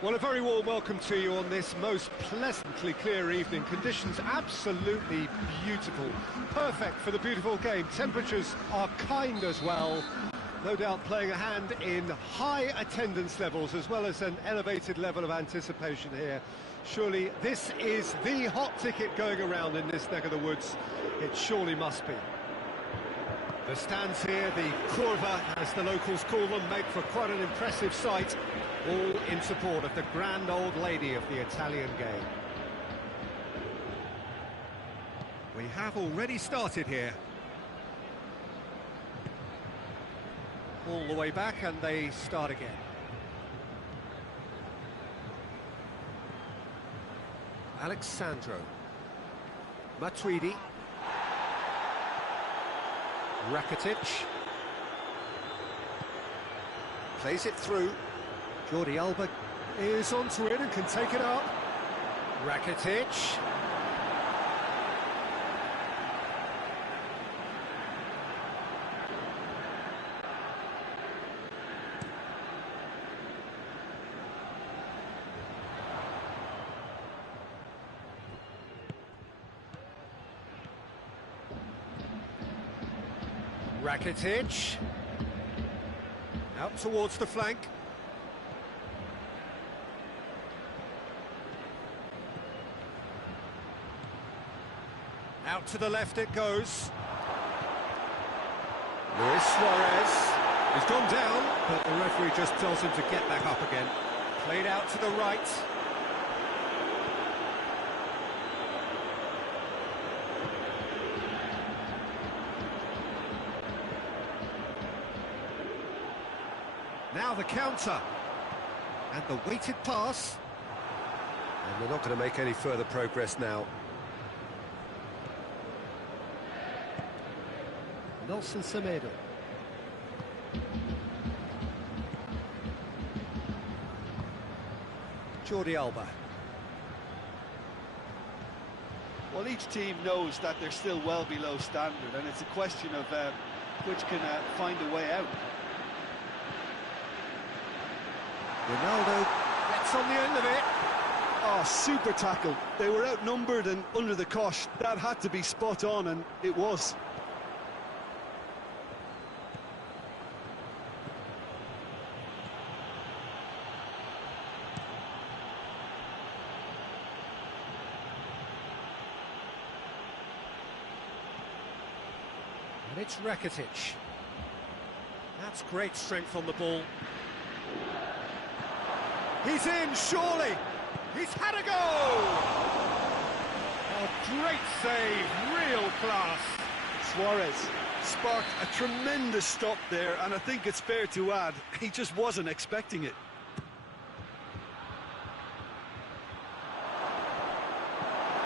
Well, a very warm welcome to you on this most pleasantly clear evening. Conditions absolutely beautiful. Perfect for the beautiful game. Temperatures are kind as well. No doubt playing a hand in high attendance levels as well as an elevated level of anticipation here. Surely this is the hot ticket going around in this neck of the woods. It surely must be. The stands here, the curva, as the locals call them, make for quite an impressive sight, all in support of the grand old lady of the Italian game. We have already started here. All the way back, and they start again. Alexandro. Matuidi. Rakitic. Plays it through. Jordi Alba is onto it and can take it up. Rakitic. Rakitic. Out towards the flank. Out to the left it goes. Luis Suarez has gone down, but the referee just tells him to get back up again. Played out to the right. Now the counter. And the weighted pass. And they're not going to make any further progress now. Nelson Semedo. Jordi Alba. Well, each team knows that they're still well below standard, and it's a question of which can find a way out. Ronaldo gets on the end of it. Oh, super tackle. They were outnumbered and under the cosh. That had to be spot on, and it was. And it's Rakitic. That's great strength on the ball. He's in, surely! He's had a go! Oh, great save, real class. Suarez sparked a tremendous stop there, and I think it's fair to add, he just wasn't expecting it.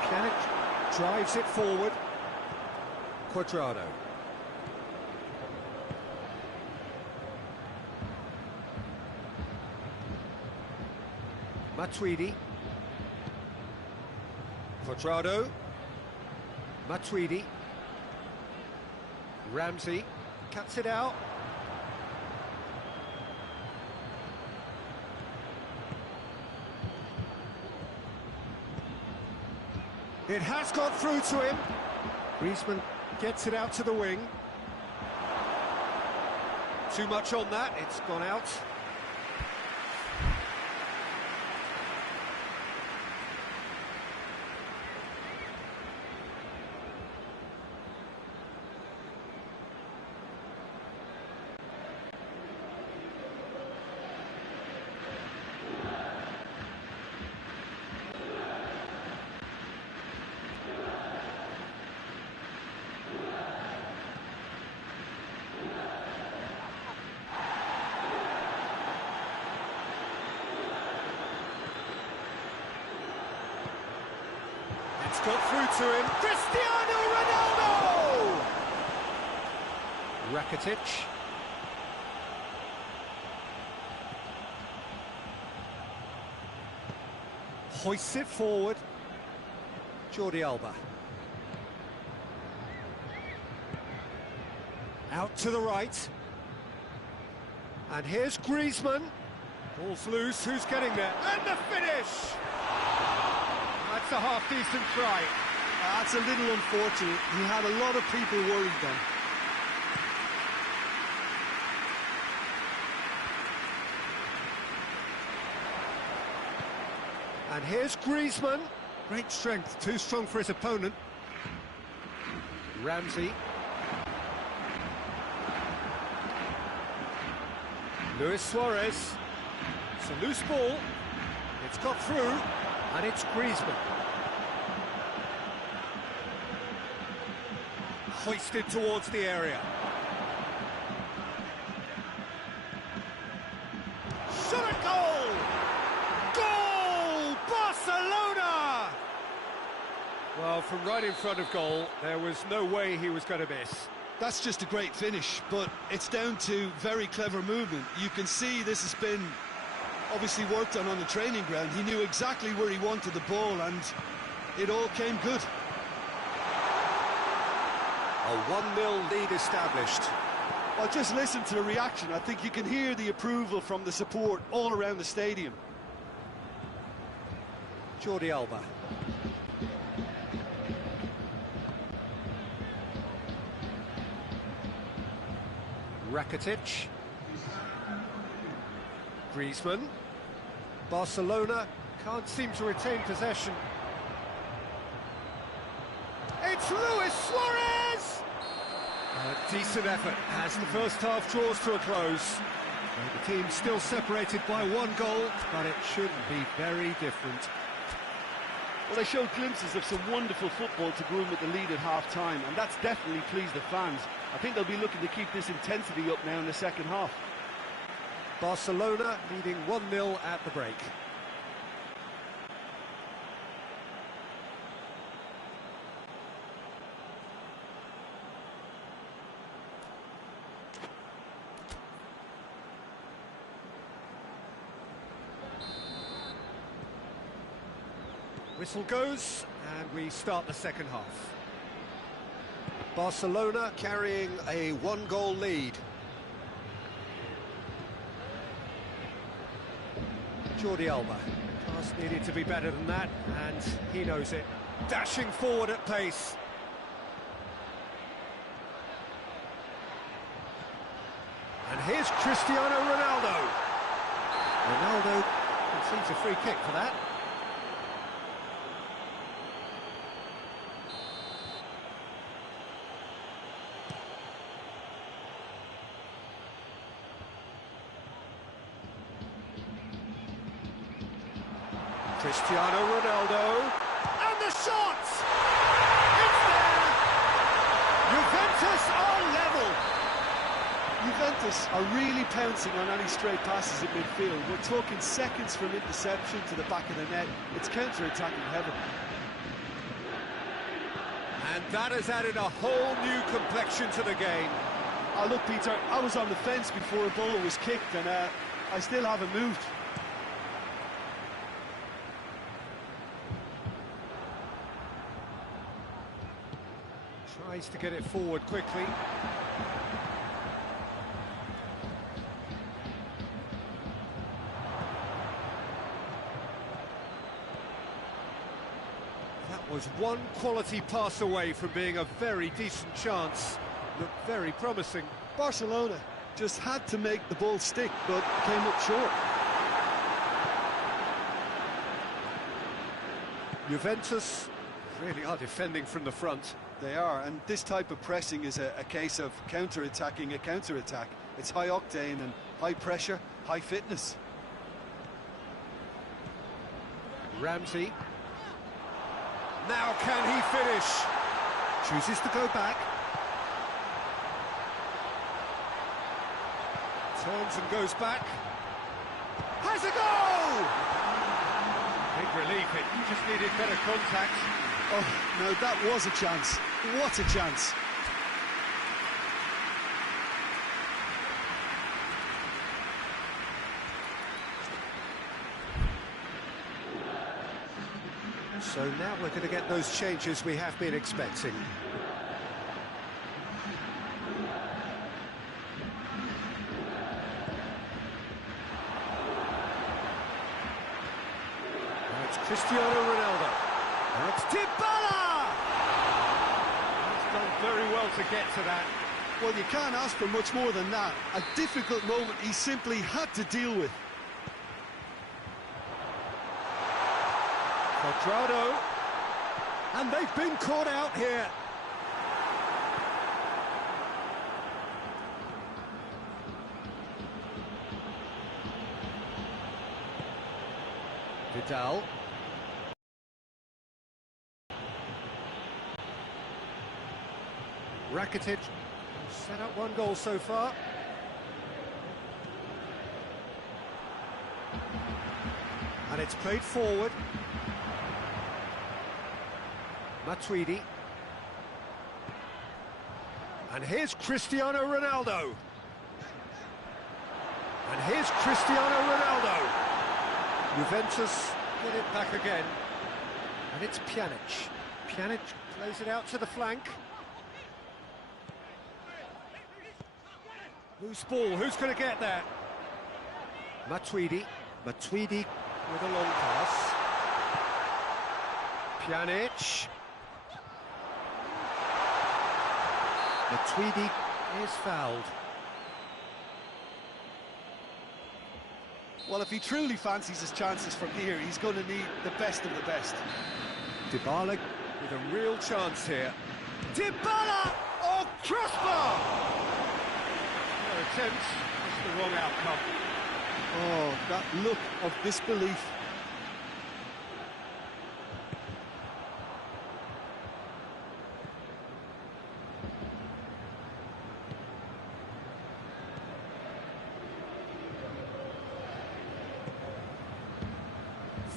Pjanic drives it forward. Cuadrado. Matuidi. Cuadrado. Matuidi. Ramsey cuts it out. It has got through to him. Griezmann gets it out to the wing. Too much on that, it's gone out. Got through to him, Cristiano Ronaldo! Rakitic. Hoists it forward. Jordi Alba. Out to the right. And here's Griezmann. Ball's loose, who's getting there? And the finish! That's a half-decent try. That's a little unfortunate. He had a lot of people worried then. And here's Griezmann. Great strength, too strong for his opponent. Ramsey. Luis Suarez. It's a loose ball. It's got through, and it's Griezmann. Hoisted towards the area. Shot a goal! Goal! Barcelona! Well, from right in front of goal, there was no way he was going to miss. That's just a great finish, but it's down to very clever movement. You can see this has been obviously worked on the training ground. He knew exactly where he wanted the ball, and it all came good. A 1-0 lead established. Well, just listen to the reaction. I think you can hear the approval from the support all around the stadium. Jordi Alba. Rakitic. Griezmann. Barcelona can't seem to retain possession. It's Luis Suarez! A decent effort as the first half draws to a close. The team's still separated by 1 goal, but it shouldn't be very different. Well, they showed glimpses of some wonderful football to go in with the lead at half-time, and that's definitely pleased the fans. I think they'll be looking to keep this intensity up now in the second half. Barcelona leading 1-0 at the break. Whistle goes, and we start the second half. Barcelona carrying a 1-goal lead. Jordi Alba. Pass needed to be better than that, and he knows it. Dashing forward at pace. And here's Cristiano Ronaldo. Ronaldo concedes a free kick for that. Cristiano Ronaldo, and the shot! It's there! Juventus are level! Juventus are really pouncing on any stray passes in midfield. We're talking seconds from interception to the back of the net. It's counter-attacking heaven. And that has added a whole new complexion to the game. Oh, look, Peter, I was on the fence before a ball was kicked, and I still haven't moved. Tries to get it forward quickly. That was one quality pass away from being a very decent chance. Looked very promising. Barcelona just had to make the ball stick, but came up short. Juventus really are defending from the front. They are, and this type of pressing is a case of counter-attacking a counter-attack. It's high octane and high pressure, high fitness. Ramsey. Now can he finish? Chooses to go back. Turns and goes back. Has a goal! Big relief, it just needed better contact. Oh, no, that was a chance. What a chance. So now we're going to get those changes we have been expecting. Cristiano Ronaldo. And it's Dybala! He's done very well to get to that. Well, you can't ask for much more than that. A difficult moment he simply had to deal with. Quadrado. And they've been caught out here. Vidal. Rakitic set up one goal so far. And it's played forward. Matuidi. And here's Cristiano Ronaldo. And here's Cristiano Ronaldo. Juventus get it back again. And it's Pjanic. Pjanic plays it out to the flank. Loose ball, who's going to get there? Matuidi. Matuidi with a long pass. Pjanic. Matuidi is fouled. Well, if he truly fancies his chances from here, he's going to need the best of the best. Dybala with a real chance here. Dybala! Oh, crossbar! No attempt, just the wrong outcome. Oh, that look of disbelief.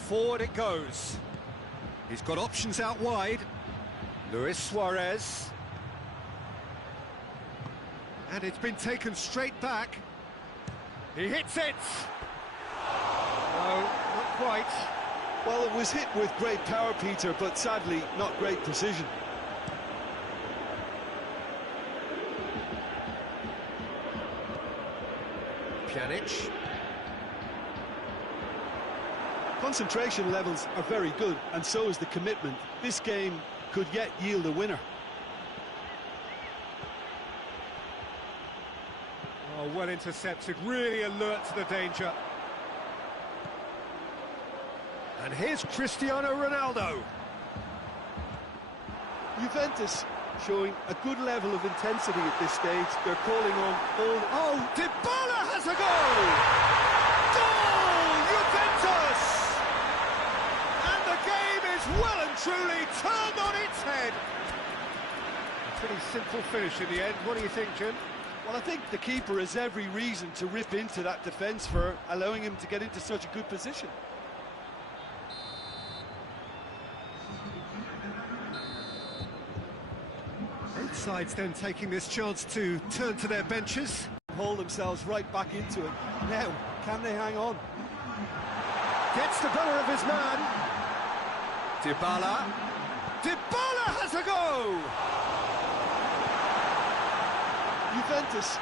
Forward it goes. He's got options out wide. Luis Suarez. And it's been taken straight back. He hits it! No, not quite. Well, it was hit with great power, Peter, but sadly, not great precision. Pjanic. Concentration levels are very good, and so is the commitment. This game could yet yield a winner. Oh, well intercepted, really alert to the danger. And here's Cristiano Ronaldo. Juventus showing a good level of intensity at this stage. They're calling on all... Oh, Dybala has a goal! Goal, Juventus! And the game is well and truly turned on its head. A pretty simple finish in the end. What do you think, Jim? Well, I think the keeper has every reason to rip into that defence for allowing him to get into such a good position. Both sides then taking this chance to turn to their benches. Hold themselves right back into it. Now, can they hang on? Gets the better of his man. Dybala. Dybala has a go! Juventus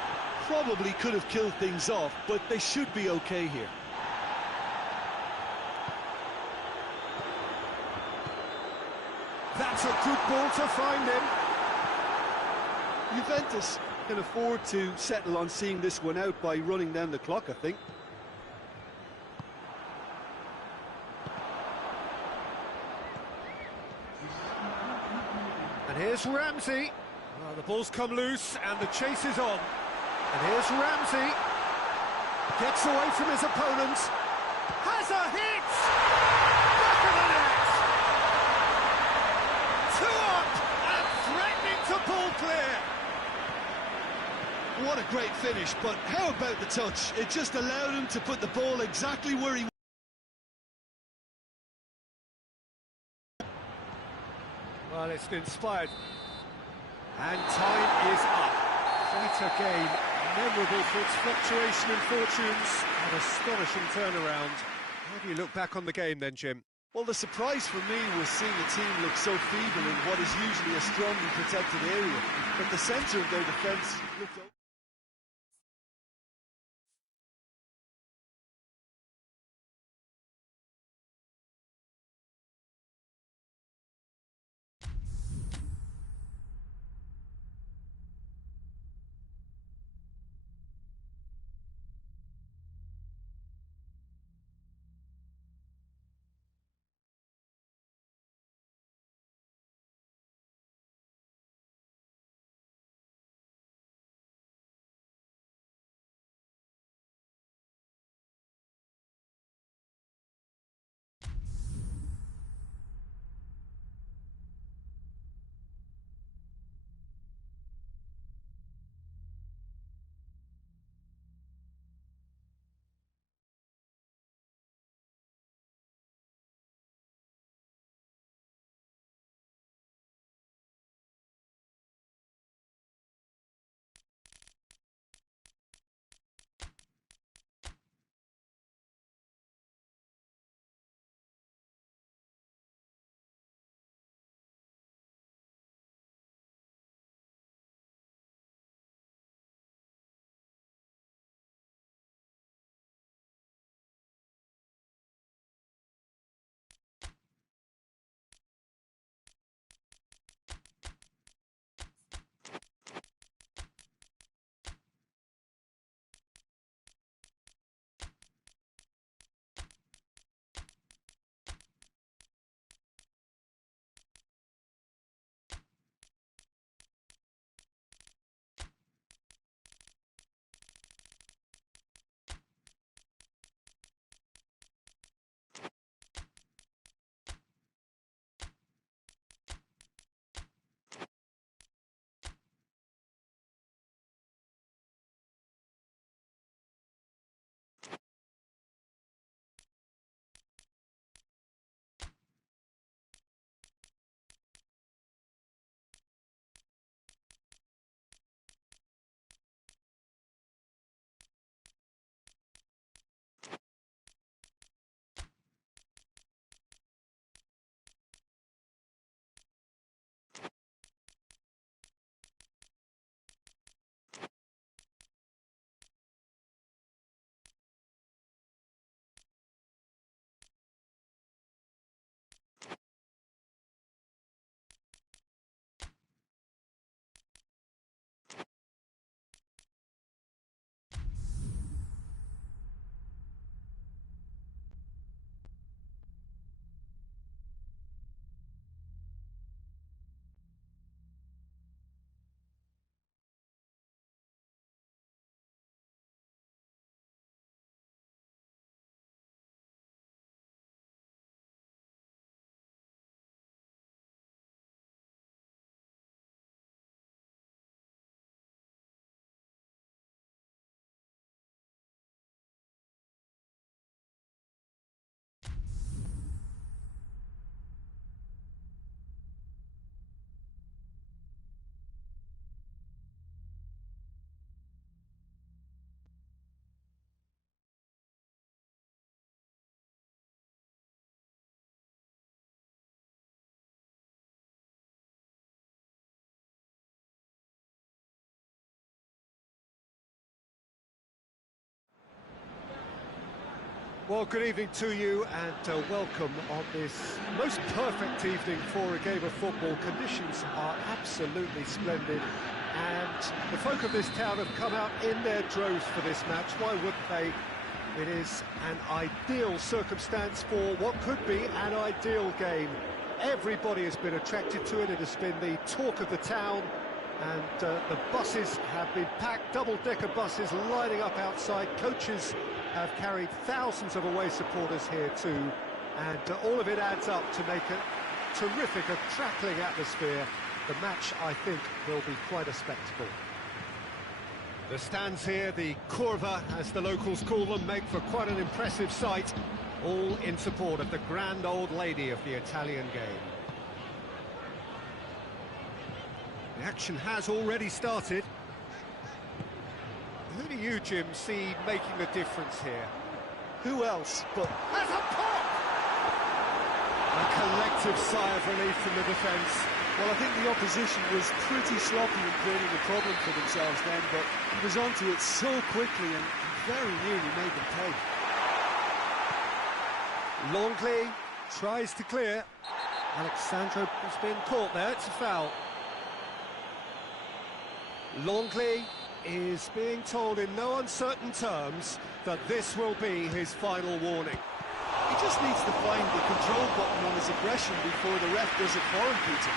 probably could have killed things off, but they should be okay here. That's a good ball to find him. Juventus can afford to settle on seeing this one out by running down the clock, I think. And here's Ramsey. Oh, the ball's come loose and the chase is on. And here's Ramsey. Gets away from his opponent. Has a hit! Back of the net! Two up and threatening to pull clear. What a great finish, but how about the touch? It just allowed him to put the ball exactly where he... Well, it's inspired. And time is up. What a game, memorable for its fluctuation in fortunes. An astonishing turnaround. How do you look back on the game then, Jim? Well, the surprise for me was seeing the team look so feeble in what is usually a strongly protected area. But the centre of their defence looked... Well, good evening to you and welcome on this most perfect evening for a game of football. Conditions are absolutely splendid and the folk of this town have come out in their droves for this match. Why wouldn't they? It is an ideal circumstance for what could be an ideal game. Everybody has been attracted to it. It has been the talk of the town, and the buses have been packed, double-decker buses lining up outside. Coaches have carried thousands of away supporters here too, and all of it adds up to make a terrific, a crackling atmosphere. The match, I think, will be quite a spectacle. The stands here, the curva, as the locals call them, make for quite an impressive sight, all in support of the grand old lady of the Italian game. The action has already started. Who do you, Jim, see making the difference here? Who else but... Has a pop! A collective sigh of relief from the defence. Well, I think the opposition was pretty sloppy in creating a problem for themselves then, but he was onto it so quickly and very nearly made them pay. Longley tries to clear. Alexandro has been caught there, it's a foul. Longley is being told in no uncertain terms that this will be his final warning. He just needs to find the control button on his aggression before the ref does it for him, Peter.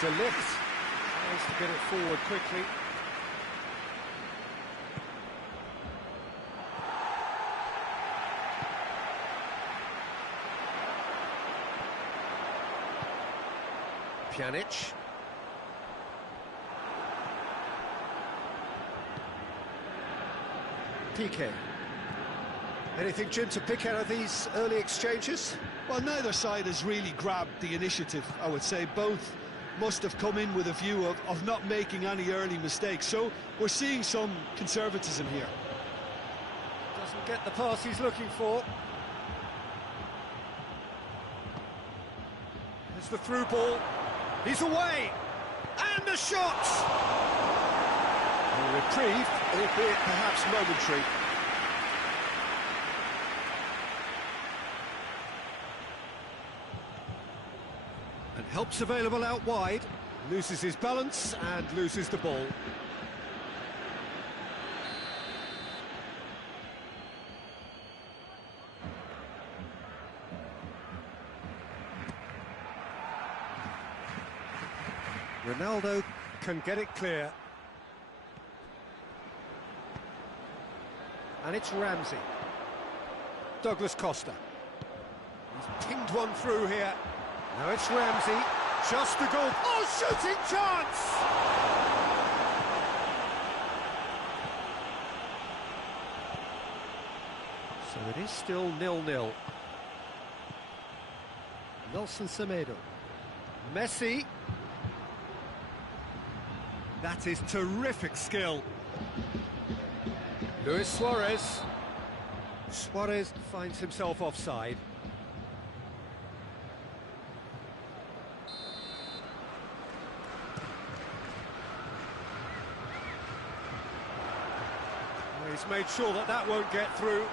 De Ligt tries to get it forward quickly. Pjanic. Piqué. Anything, Jim, to pick out of these early exchanges? Well, neither side has really grabbed the initiative, I would say. Both must have come in with a view of not making any early mistakes. So we're seeing some conservatism here. Doesn't get the pass he's looking for. There's the through ball. He's away! And the shot! A reprieve, albeit perhaps momentary. And help's available out wide. Loses his balance and loses the ball. Ronaldo can get it clear. And it's Ramsey. Douglas Costa. He's pinged one through here. Now it's Ramsey. Just the goal. Oh, shooting chance! So it is still 0-0. Nelson Semedo. Messi. That is terrific skill. Luis Suarez. Suarez finds himself offside. Well, he's made sure that that won't get through.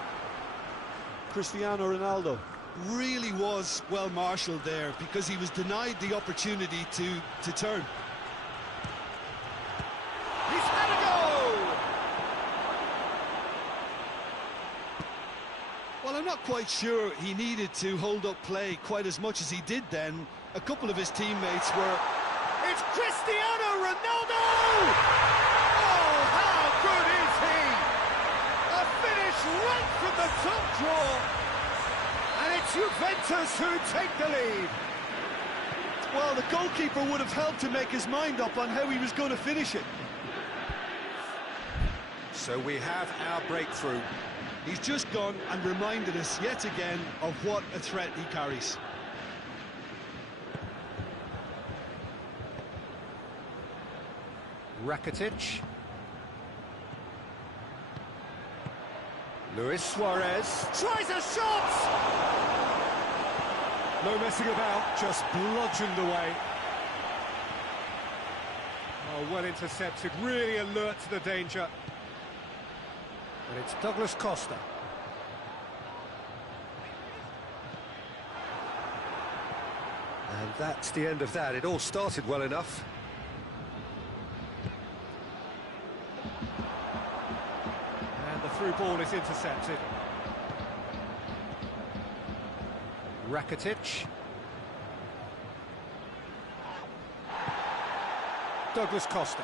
Cristiano Ronaldo really was well marshalled there because he was denied the opportunity to turn. He's had a go! Well, I'm not quite sure he needed to hold up play quite as much as he did then. A couple of his teammates were... It's Cristiano Ronaldo! Oh, how good is he? A finish right from the top draw. And it's Juventus who take the lead. Well, the goalkeeper would have helped to make his mind up on how he was going to finish it. So we have our breakthrough. He's just gone and reminded us yet again of what a threat he carries. Rakitic. Luis Suarez tries a shot! No messing about, just bludgeoned away. Oh, well intercepted, really alert to the danger. And it's Douglas Costa. And that's the end of that. It all started well enough. And the through ball is intercepted. Rakitic. Douglas Costa.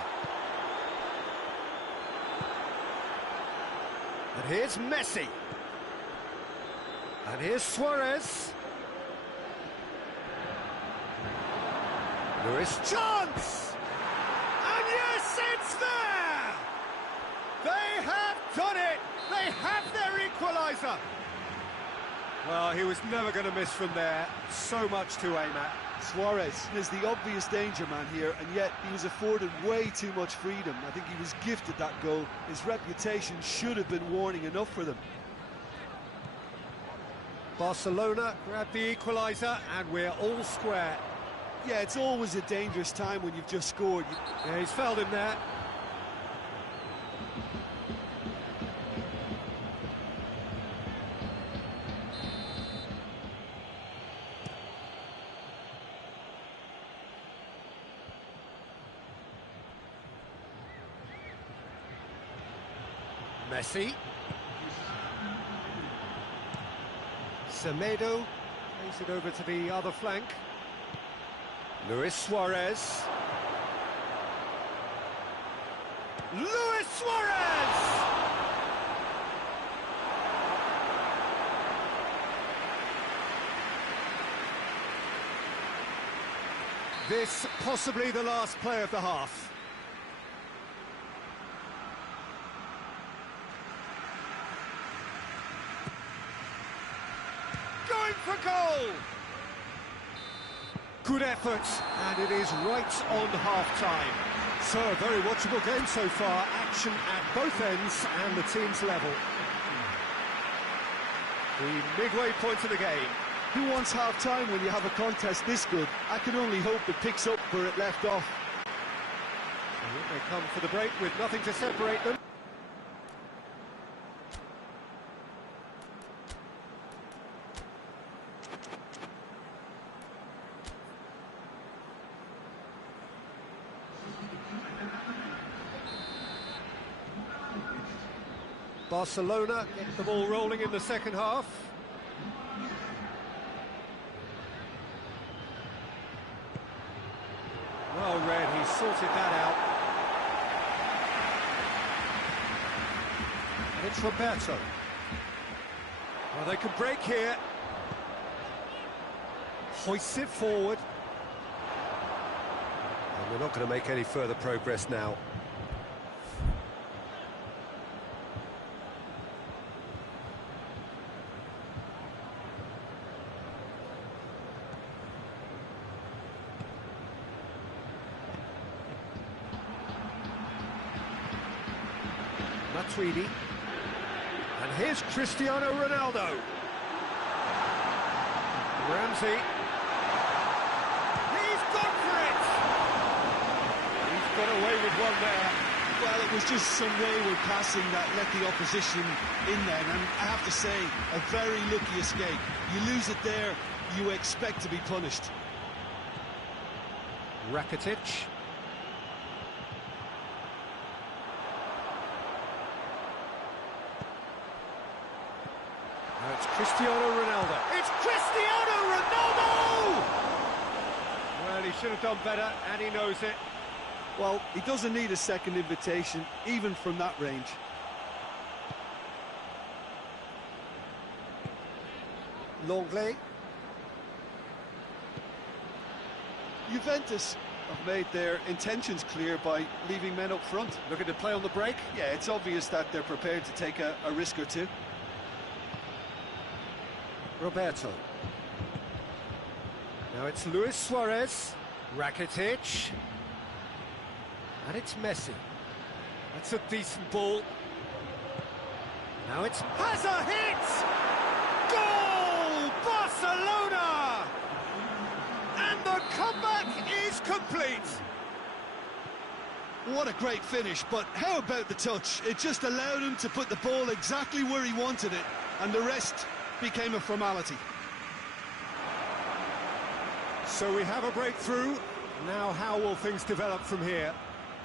And here's Messi. And here's Suarez. Luis, chance! And yes, it's there! They have done it! They have their equaliser! Well, he was never going to miss from there. So much to aim at. Suarez is the obvious danger man here, and yet he was afforded way too much freedom. I think he was gifted that goal. His reputation should have been warning enough for them. Barcelona grab the equaliser, and we're all square. Yeah, it's always a dangerous time when you've just scored. Yeah, he's fouled him there. Messi. Semedo plays it over to the other flank. Luis Suarez. Luis Suarez! This possibly the last play of the half. Going for goal! Good effort, and it is right on half-time. So, a very watchable game so far. Action at both ends and the team's level. The midway point of the game. Who wants half-time when you have a contest this good? I can only hope it picks up where it left off. They come for the break with nothing to separate them. Barcelona get the ball rolling in the second half. Well read, he sorted that out. And it's Roberto. Well, they can break here. Hoists it forward. And we're not going to make any further progress now. Matuidi. And here's Cristiano Ronaldo. Ramsey. He's gone for it! He's got away with one there. Well, it was just some wayward passing that let the opposition in then, and I have to say, a very lucky escape. You lose it there, you expect to be punished. Rakitic. Now it's Cristiano Ronaldo. It's Cristiano Ronaldo! Well, he should have done better, and he knows it. Well, he doesn't need a second invitation, even from that range. Longley. Juventus have made their intentions clear by leaving men up front. Looking to play on the break. Yeah, it's obvious that they're prepared to take a risk or two. Roberto. Now it's Luis Suarez. Rakitic. And it's Messi. That's a decent ball. Now it's has a hit! Goal! Barcelona! And the comeback is complete. What a great finish, but how about the touch? It just allowed him to put the ball exactly where he wanted it, and the rest became a formality. So we have a breakthrough. Now how will things develop from here?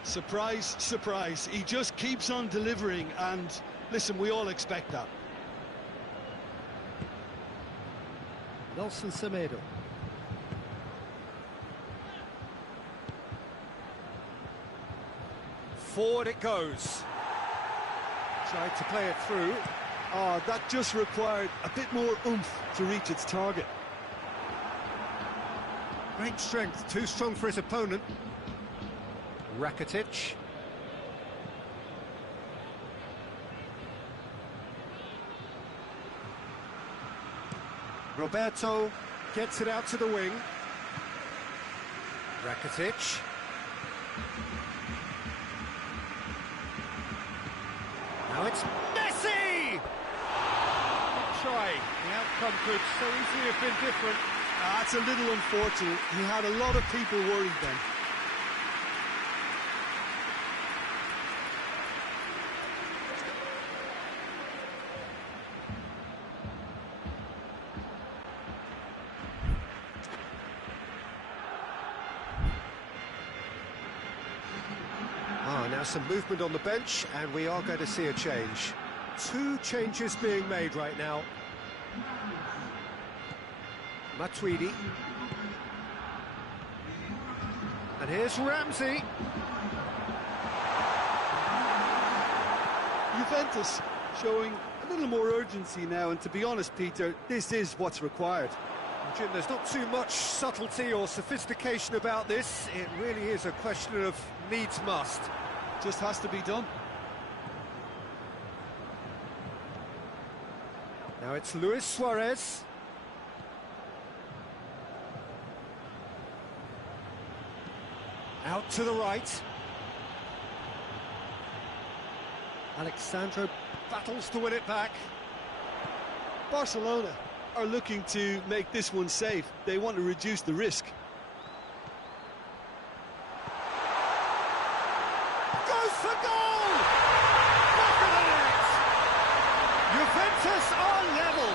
Surprise, surprise. He just keeps on delivering, and listen, we all expect that. Nelson Semedo. Forward it goes. Tried to play it through. Oh, that just required a bit more oomph to reach its target. Great strength, too strong for his opponent. Rakitic. Roberto gets it out to the wing. Rakitic. Now it's Messi! Good try. The outcome could so easily have been different. That's a little unfortunate. He had a lot of people worried then. Now some movement on the bench, and we are going to see a change. Two changes being made right now. Matuidi. And here's Ramsey. Juventus showing a little more urgency now, and to be honest, Peter, this is what's required. Jim, there's not too much subtlety or sophistication about this. It really is a question of needs must. Just has to be done. Now it's Luis Suarez. Out to the right. Alexandro battles to win it back. Barcelona are looking to make this one safe. They want to reduce the risk. Goes for goal! Back of the net! Juventus are level!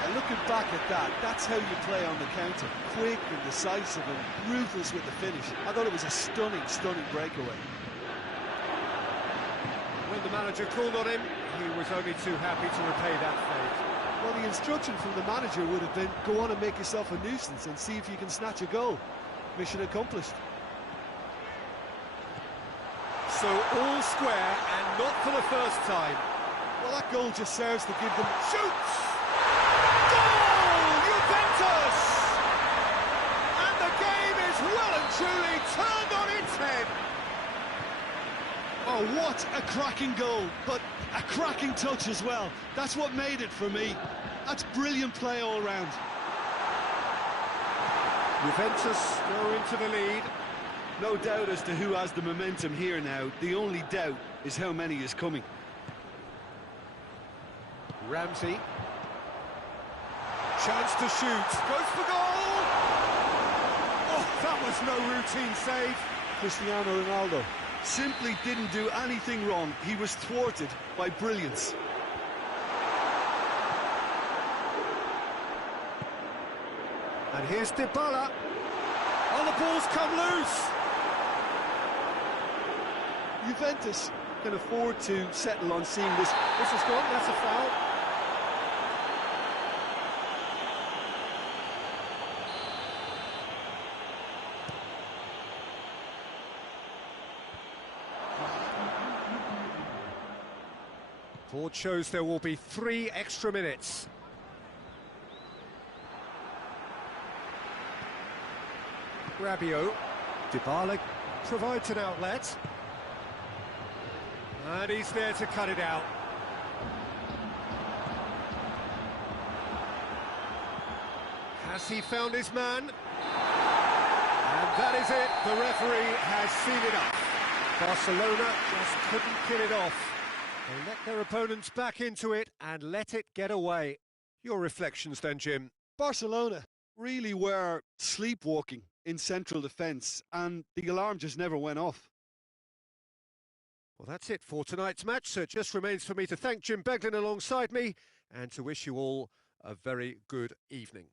Yeah, looking back at that, that's how you play on the counter. Quick and decisive and ruthless with the finish. I thought it was a stunning, stunning breakaway. When the manager called on him, he was only too happy to repay that fate. Well, the instruction from the manager would have been, go on and make yourself a nuisance and see if you can snatch a goal. Mission accomplished. So all square, and not for the first time. Well, that goal just serves to give them... Shoots! Goal! Juventus! And the game is well and truly turned on its head. Oh, what a cracking goal, but a cracking touch as well. That's what made it for me. That's brilliant play all round. Juventus go into the lead. No doubt as to who has the momentum here now. The only doubt is how many is coming. Ramsey. Chance to shoot. Goes for goal! Oh, that was no routine save. Cristiano Ronaldo simply didn't do anything wrong. He was thwarted by brilliance. And here's Dybala. Oh, the ball's come loose. Juventus can afford to settle on seeing this. This is gone, that's a foul. Board shows there will be 3 extra minutes. Rabiot. Dybala provides an outlet. And he's there to cut it out. Has he found his man? And that is it. The referee has seen it up. Barcelona just couldn't kill it off. They let their opponents back into it and let it get away. Your reflections then, Jim? Barcelona really were sleepwalking in central defence, and the alarm just never went off. Well, that's it for tonight's match, so it just remains for me to thank Jim Beglin alongside me and to wish you all a very good evening.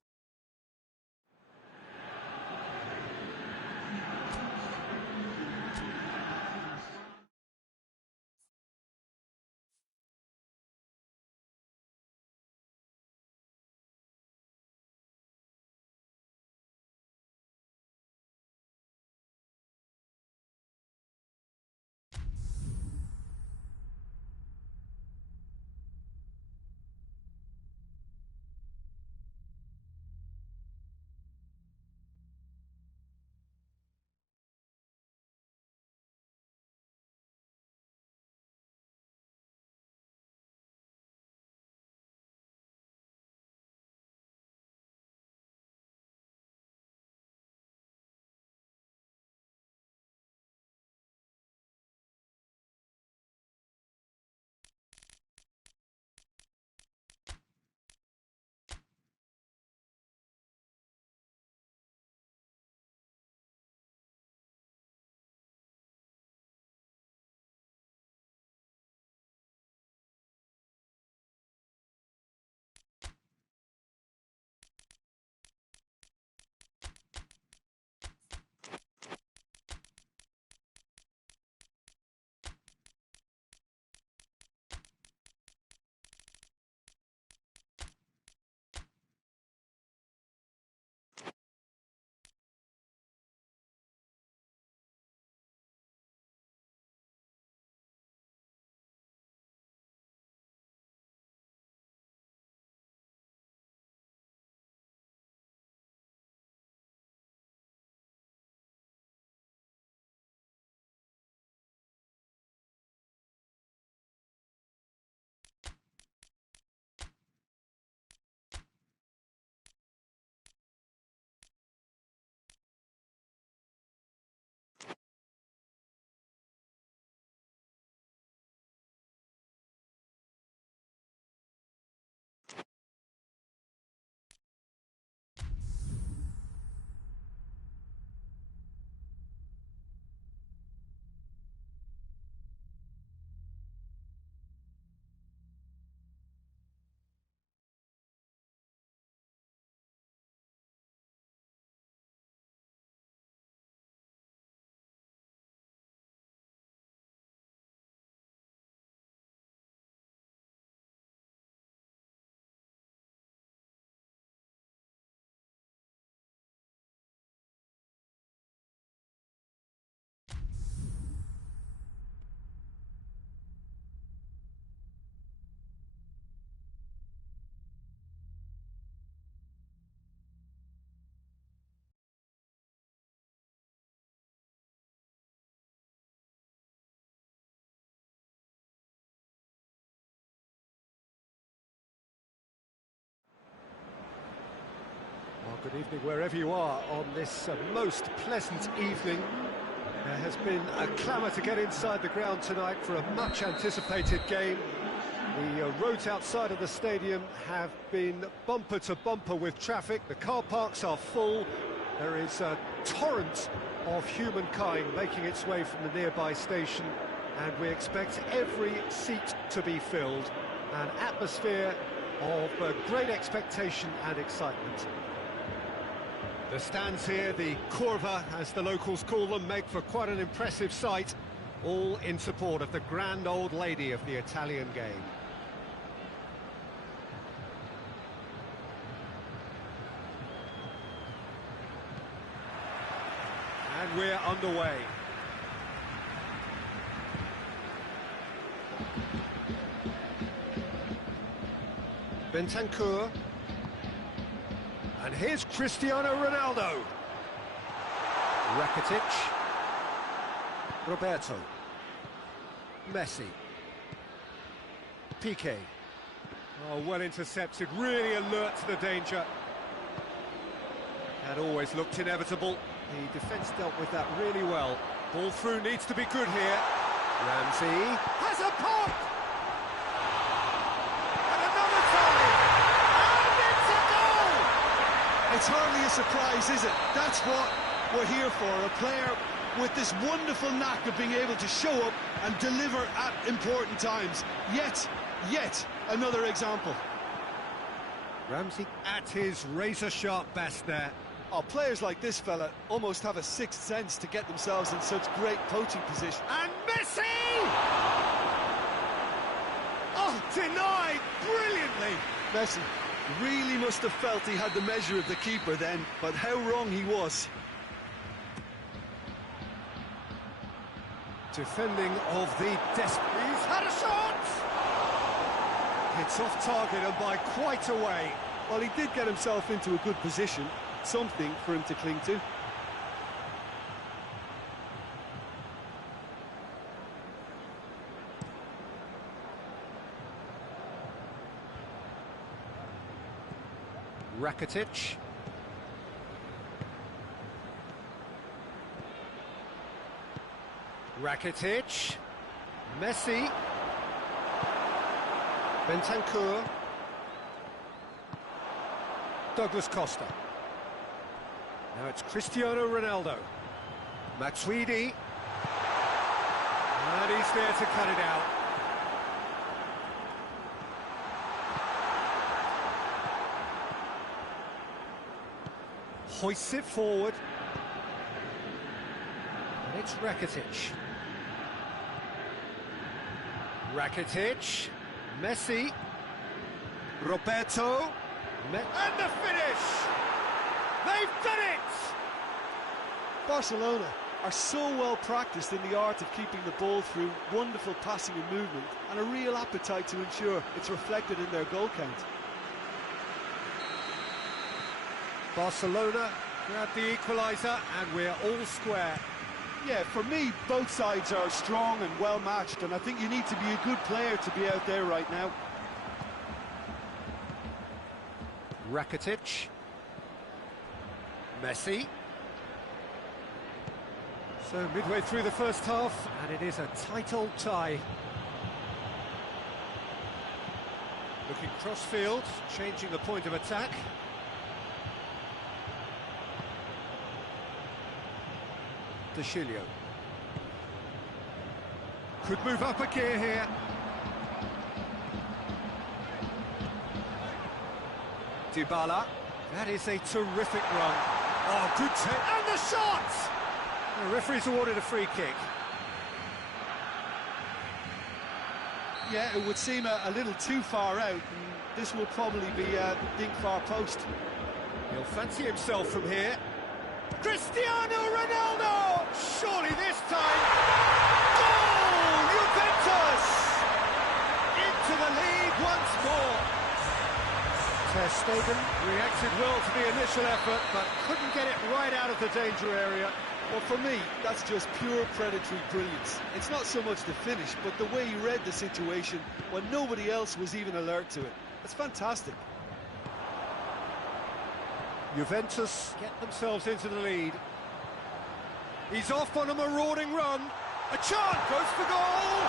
Well, good evening wherever you are on this most pleasant evening. There has been a clamour to get inside the ground tonight for a much-anticipated game. The roads outside of the stadium have been bumper to bumper with traffic. The car parks are full. There is a torrent of humankind making its way from the nearby station, and we expect every seat to be filled. An atmosphere of great expectation and excitement. The stands here, the curva, as the locals call them, make for quite an impressive sight, all in support of the grand old lady of the Italian game. And we're underway. Bentancur. And here's Cristiano Ronaldo. Rakitic. Roberto. Messi. Piqué. Oh, well intercepted, really alert to the danger. That always looked inevitable. The defence dealt with that really well. Ball through needs to be good here. Ramsey has a pop! And another time! And it's a goal! It's hardly a surprise, is it? That's what we're here for. A player with this wonderful knack of being able to show up and deliver at important times. Yet another example. Ramsey at his razor-sharp best there. Oh, players like this fella almost have a sixth sense to get themselves in such great poaching position. And Messi! Oh, denied brilliantly. Messi really must have felt he had the measure of the keeper then, but how wrong he was. Defending of the He's had a shot! It's off target and by quite a way. Well, he did get himself into a good position, something for him to cling to. Rakitic. Rakitic. Messi. Bentancur. Douglas Costa. Now it's Cristiano Ronaldo. Matuidi. And he's there to cut it out. Hoists it forward. And it's Rakitic. Rakitic. Messi. Roberto. And the finish! They've done it! Barcelona are so well practiced in the art of keeping the ball through wonderful passing and movement, and a real appetite to ensure it's reflected in their goal count. Barcelona grab the equaliser, and we're all square. Yeah, for me, both sides are strong and well matched, and I think you need to be a good player to be out there right now. Rakitic. Messi. So midway through the first half, and it is a tight old tie. Looking cross-field, changing the point of attack. De Chilio. Could move up a gear here. Dybala. That is a terrific run. Oh, good take. And the shot! The referee's awarded a free kick. Yeah, it would seem a little too far out, and this will probably be a dink far post. He'll fancy himself from here. Cristiano Ronaldo! Surely this time. Goal! Juventus! Into the lead once more. Ter Stegen reacted well to the initial effort, but couldn't get it right out of the danger area. Well, for me, that's just pure predatory brilliance. It's not so much the finish, but the way he read the situation when nobody else was even alert to it. It's fantastic. Juventus get themselves into the lead. He's off on a marauding run. A chance goes for goal!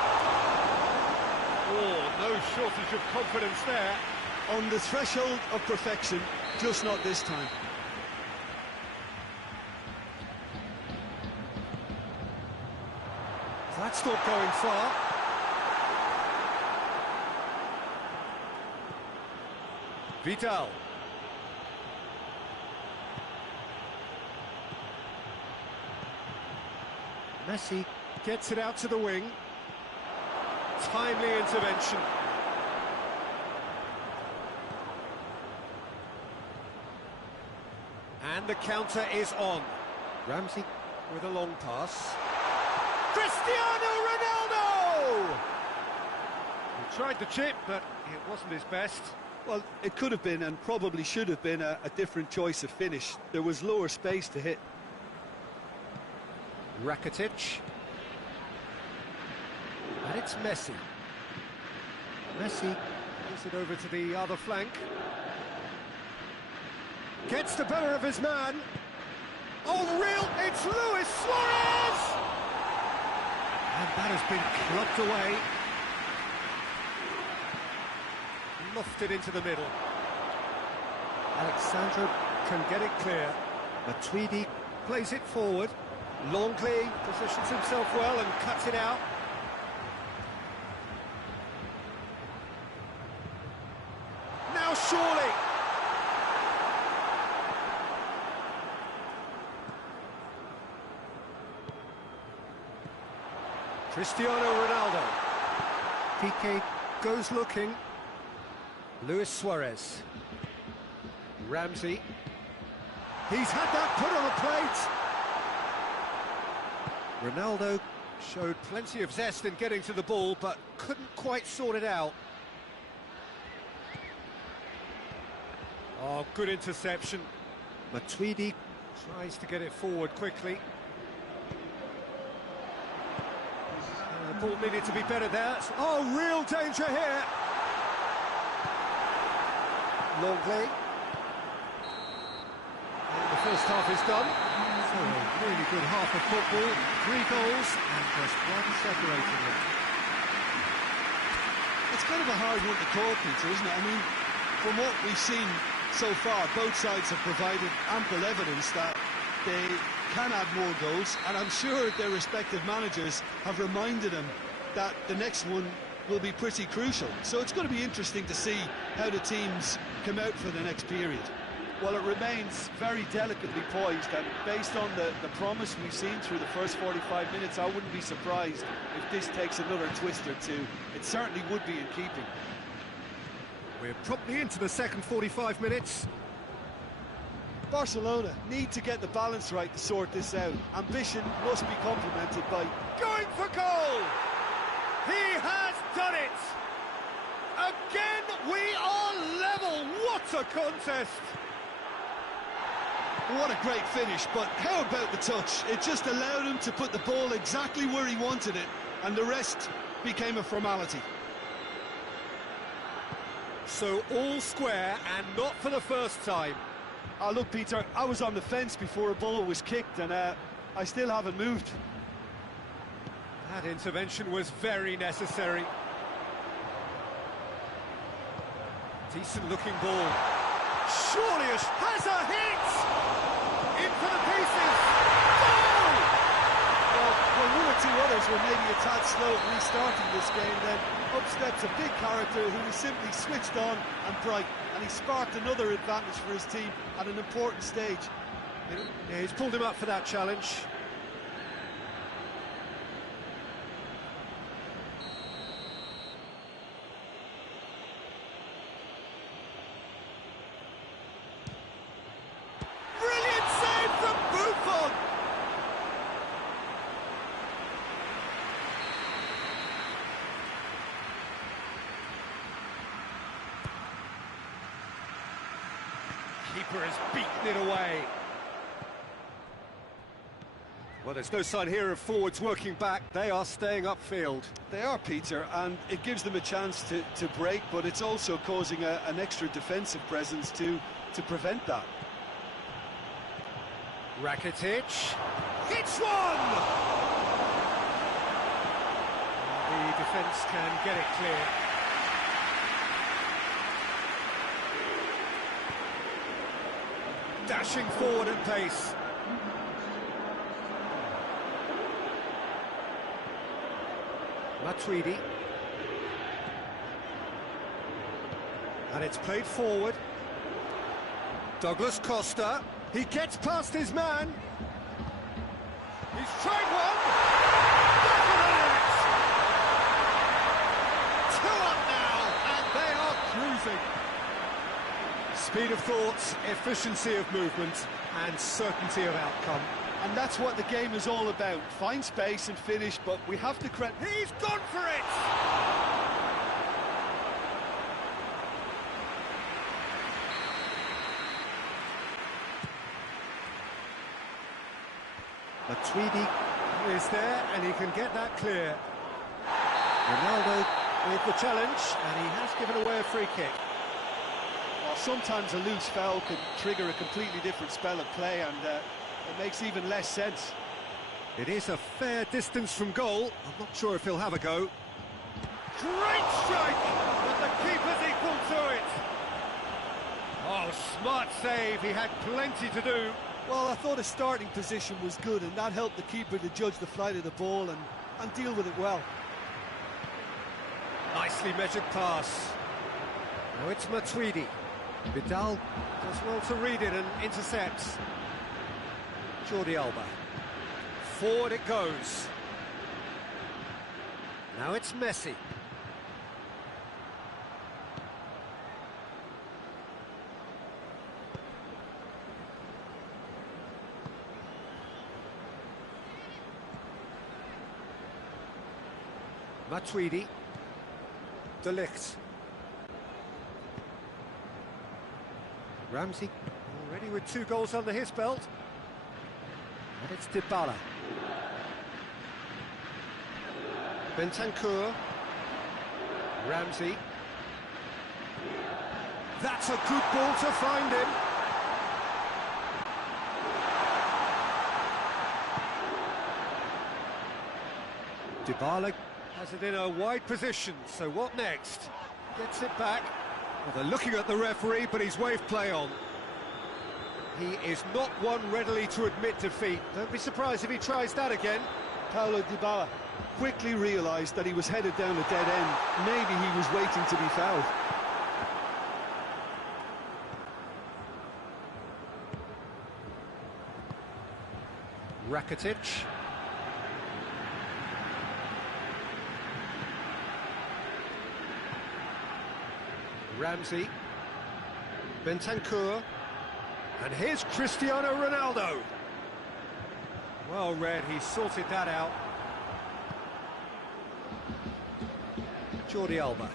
Oh, no shortage of confidence there. On the threshold of perfection, just not this time. That's not going far. Vidal. Messi gets it out to the wing. Timely intervention. And the counter is on. Ramsey with a long pass. Cristiano Ronaldo! He tried the chip, but it wasn't his best. Well, it could have been and probably should have been a different choice of finish. There was lower space to hit. Rakitic. And it's Messi. Messi gives it over to the other flank. Gets the better of his man. Oh, it's Luis Suarez! And that has been clubbed away. Lofted into the middle. Alexandro can get it clear. Matuidi plays it forward. Longley positions himself well and cuts it out. Now surely! Cristiano Ronaldo. Piqué goes looking. Luis Suarez. Ramsey. He's had that put on a plate. Ronaldo showed plenty of zest in getting to the ball, but couldn't quite sort it out. Oh, good interception. Matuidi tries to get it forward quickly. The ball needed to be better there. Oh, real danger here. Longley. And the first half is done. So a really good half of football. 3 goals and just one separating them. It's kind of a hard one to call, Peter, isn't it? I mean, from what we've seen so far, both sides have provided ample evidence that they can add more goals, and I'm sure their respective managers have reminded them that the next one will be pretty crucial. So it's going to be interesting to see how the teams come out for the next period. Well, it remains very delicately poised, and based on the promise we've seen through the first 45 minutes, I wouldn't be surprised if this takes another twist or two. It certainly would be in keeping. We're promptly into the second 45 minutes. Barcelona need to get the balance right to sort this out. Ambition must be complemented by Going for goal! He has done it! Again, we are level! What a contest! What a great finish, but how about the touch? It just allowed him to put the ball exactly where he wanted it, and the rest became a formality. So all square, and not for the first time. Oh, look, Peter, I was on the fence before a ball was kicked, and I still haven't moved. That intervention was very necessary. Decent-looking ball. Surely has a hit! In for the pieces! Goal! Well, when one or two others were maybe a tad slow at restarting this game, then up steps a big character who was simply switched on and bright, and he sparked another advantage for his team at an important stage. Yeah, he's pulled him up for that challenge. Brilliant save from Buffon! Keeper has beaten it away. Well, there's no sign here of forwards working back. They are staying upfield. They are, Peter, and it gives them a chance to break, but it's also causing an extra defensive presence to prevent that. Rakitic hits one! The defence can get it clear. Dashing forward at pace. Matuidi. And it's played forward. Douglas Costa. He gets past his man. He's tried one. Back of the net. 2 up now, and they are cruising. Speed of thought, efficiency of movement, and certainty of outcome. And that's what the game is all about. Find space and finish, but we have to credit... He's gone for it! Matuidi is there, and he can get that clear. Ronaldo with the challenge, and he has given away a free kick. Well, sometimes a loose foul can trigger a completely different spell of play, and it makes even less sense. It is a fair distance from goal. I'm not sure if he'll have a go. Great strike, but the keeper's equal to it. Oh, smart save. He had plenty to do. Well, I thought his starting position was good, and that helped the keeper to judge the flight of the ball and deal with it well. Nicely measured pass. Now it's Matuidi. Vidal does well to read it and intercepts. Jordi Alba. Forward it goes. Now it's Messi. Matuidi. De Ligt. Ramsey already with 2 goals under his belt. And it's Dybala. Bentancur. Ramsey. That's a good ball to find him. Dybala has it in a wide position, so what next? Gets it back. Well, they're looking at the referee, but he's waved play on. He is not one readily to admit defeat. Don't be surprised if he tries that again. Paulo Dybala Quickly realised that he was headed down a dead end. Maybe he was waiting to be fouled. Rakitic. Ramsey. Bentancur. And here's Cristiano Ronaldo. Well read, he sorted that out. Jordi Alba.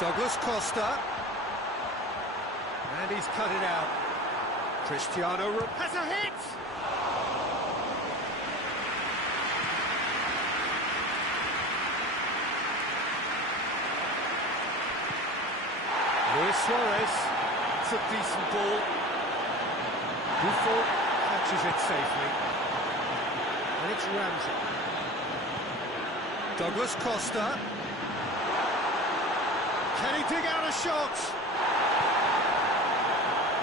Douglas Costa. And he's cut it out. Cristiano has a hit! Luis Suarez. It's a decent ball. Buffon catches it safely. And it's Ramsey. Douglas Costa. Can he dig out a shot?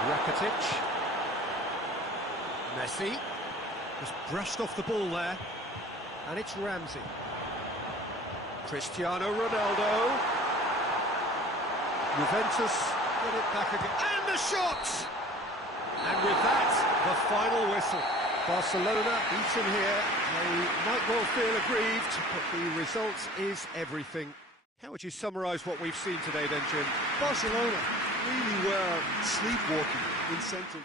Rakitic. Messi. Just brushed off the ball there. And it's Ramsey. Cristiano Ronaldo. Juventus get it back again. And the shot! And with that, the final whistle. Barcelona beaten here. They might well feel aggrieved, but the result is everything. How would you summarise what we've seen today then, Jim? Barcelona really were sleepwalking in centre.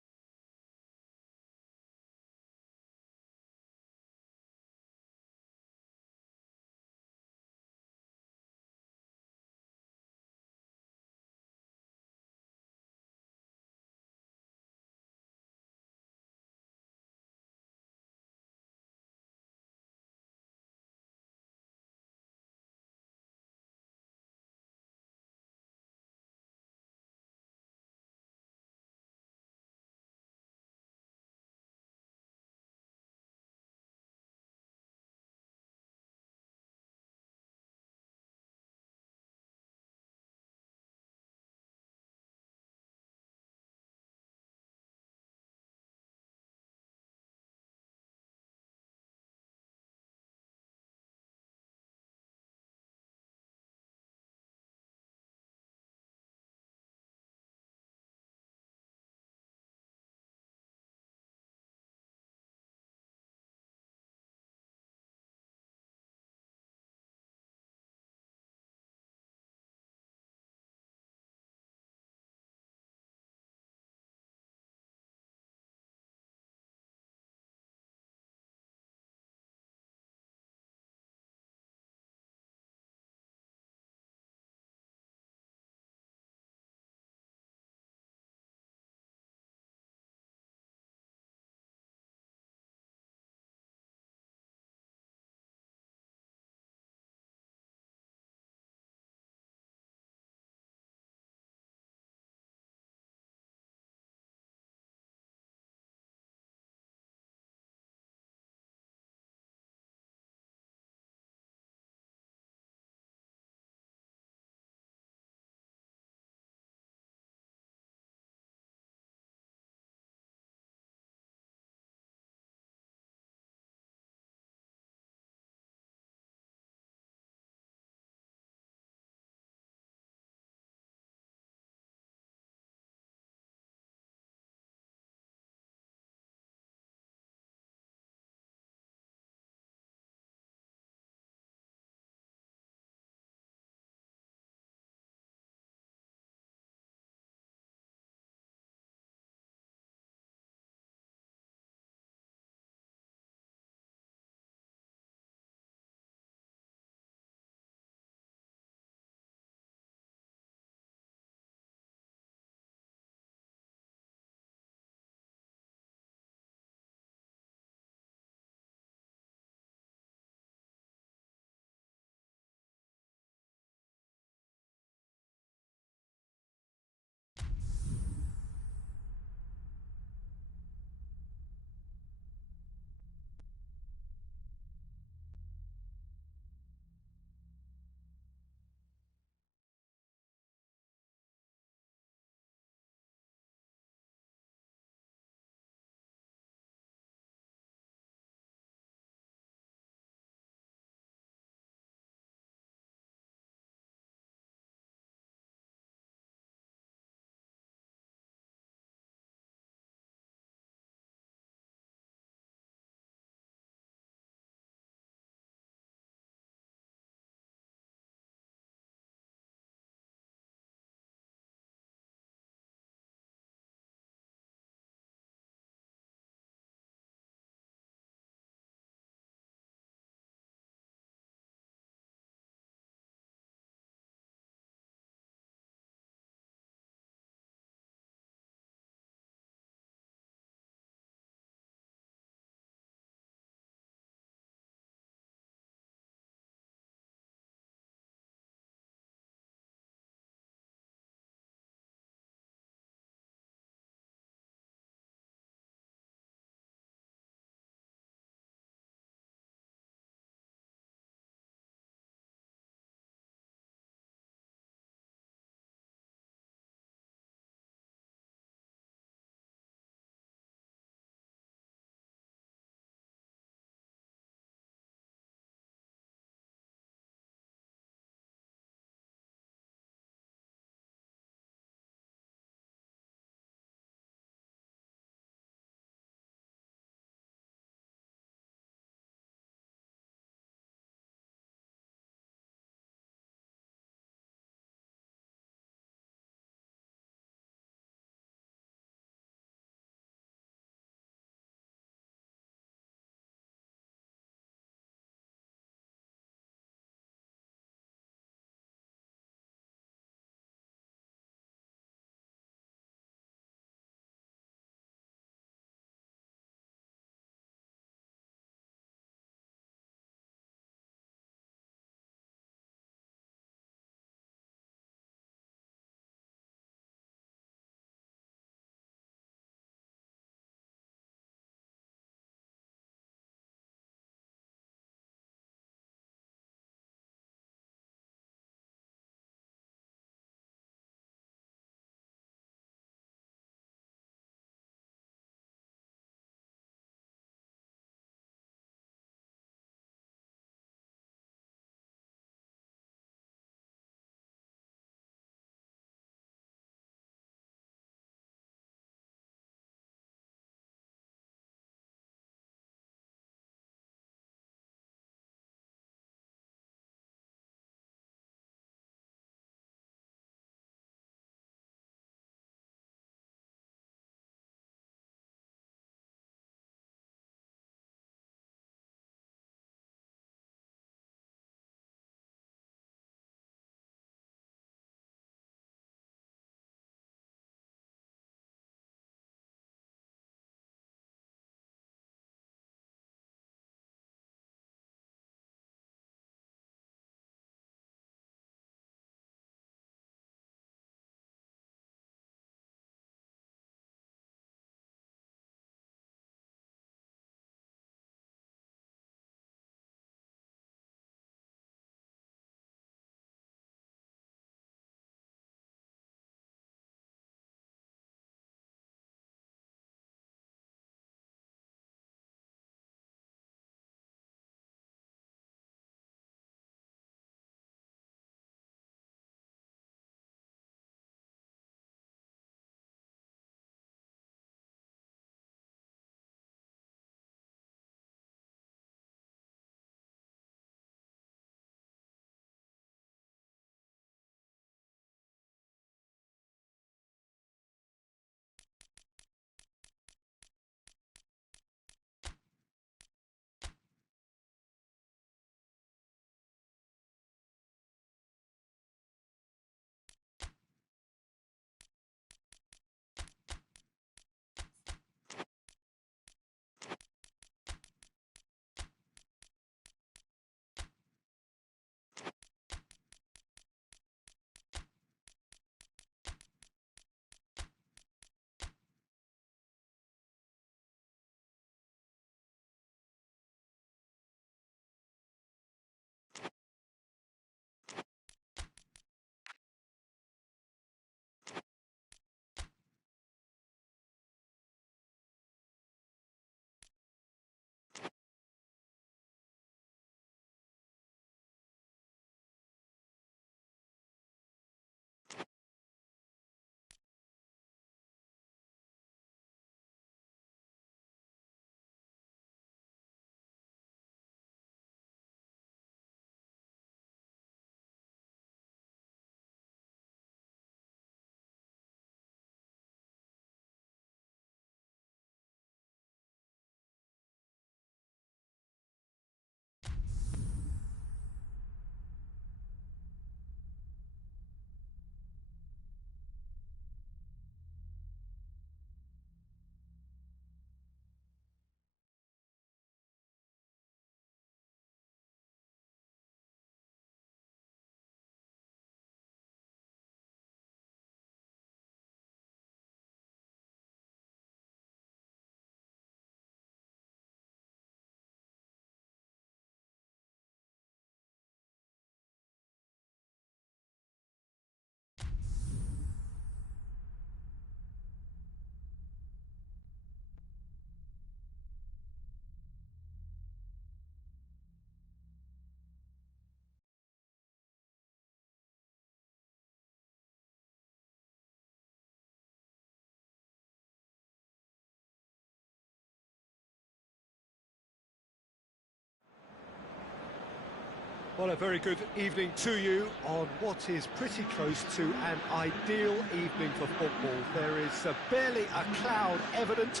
Well, a very good evening to you on what is pretty close to an ideal evening for football. There is barely a cloud evident.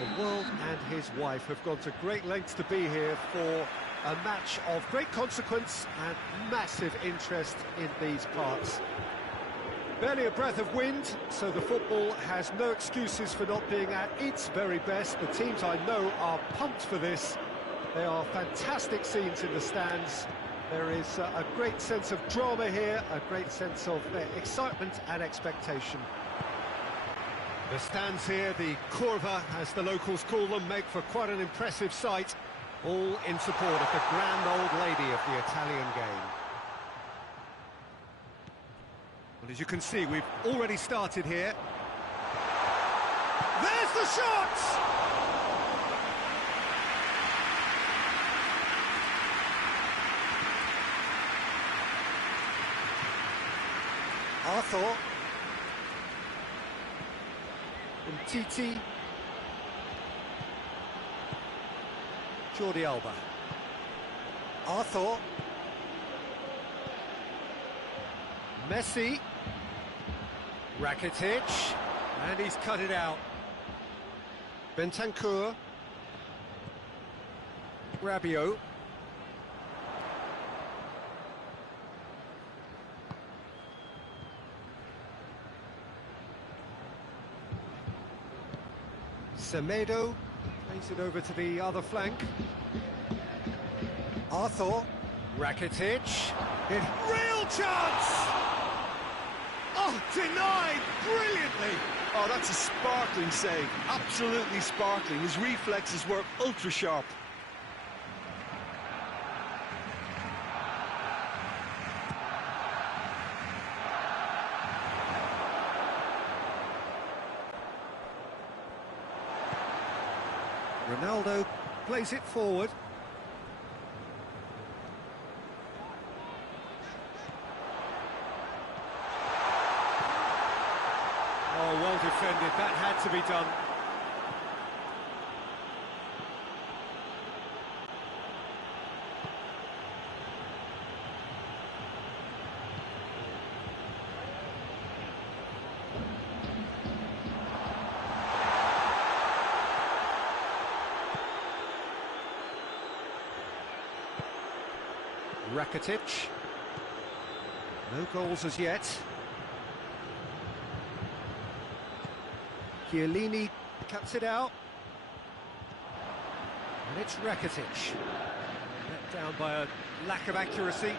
The world and his wife have gone to great lengths to be here for a match of great consequence and massive interest in these parts. Barely a breath of wind, so the football has no excuses for not being at its very best. The teams I know are pumped for this. They are fantastic scenes in the stands. There is a great sense of drama here, a great sense of excitement and expectation. The stands here, the curva, as the locals call them, make for quite an impressive sight, all in support of the grand old lady of the Italian game. Well, as you can see, we've already started here. There's the shot! Arthur. Titi. Jordi Alba. Arthur. Messi. Rakitic. And he's cut it out. Bentancur. Rabiot. Semedo plays it over to the other flank. Arthur. Rakitic. Real chance! Oh, denied brilliantly! Oh, that's a sparkling save. Absolutely sparkling. His reflexes were ultra sharp. Ronaldo plays it forward. Oh, well defended. That had to be done. Rakitic. No goals as yet. Chiellini cuts it out. And it's Rakitic. Let down by a lack of accuracy.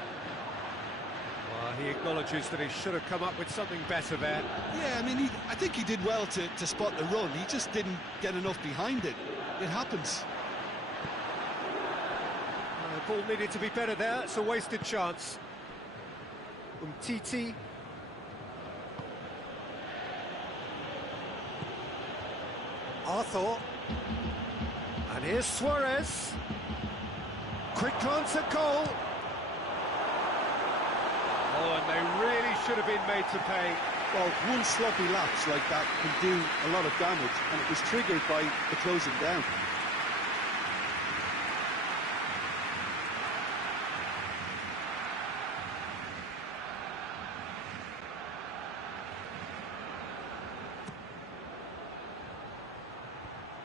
Well, he acknowledges that he should have come up with something better there. Yeah, I mean, I think he did well to spot the run. He just didn't get enough behind it. It happens. The ball needed to be better there. It's a wasted chance. Titi. Arthur. And here's Suarez. Quick glance at goal. Oh, and they really should have been made to pay. Well, one sloppy lapse like that can do a lot of damage, and it was triggered by the closing down.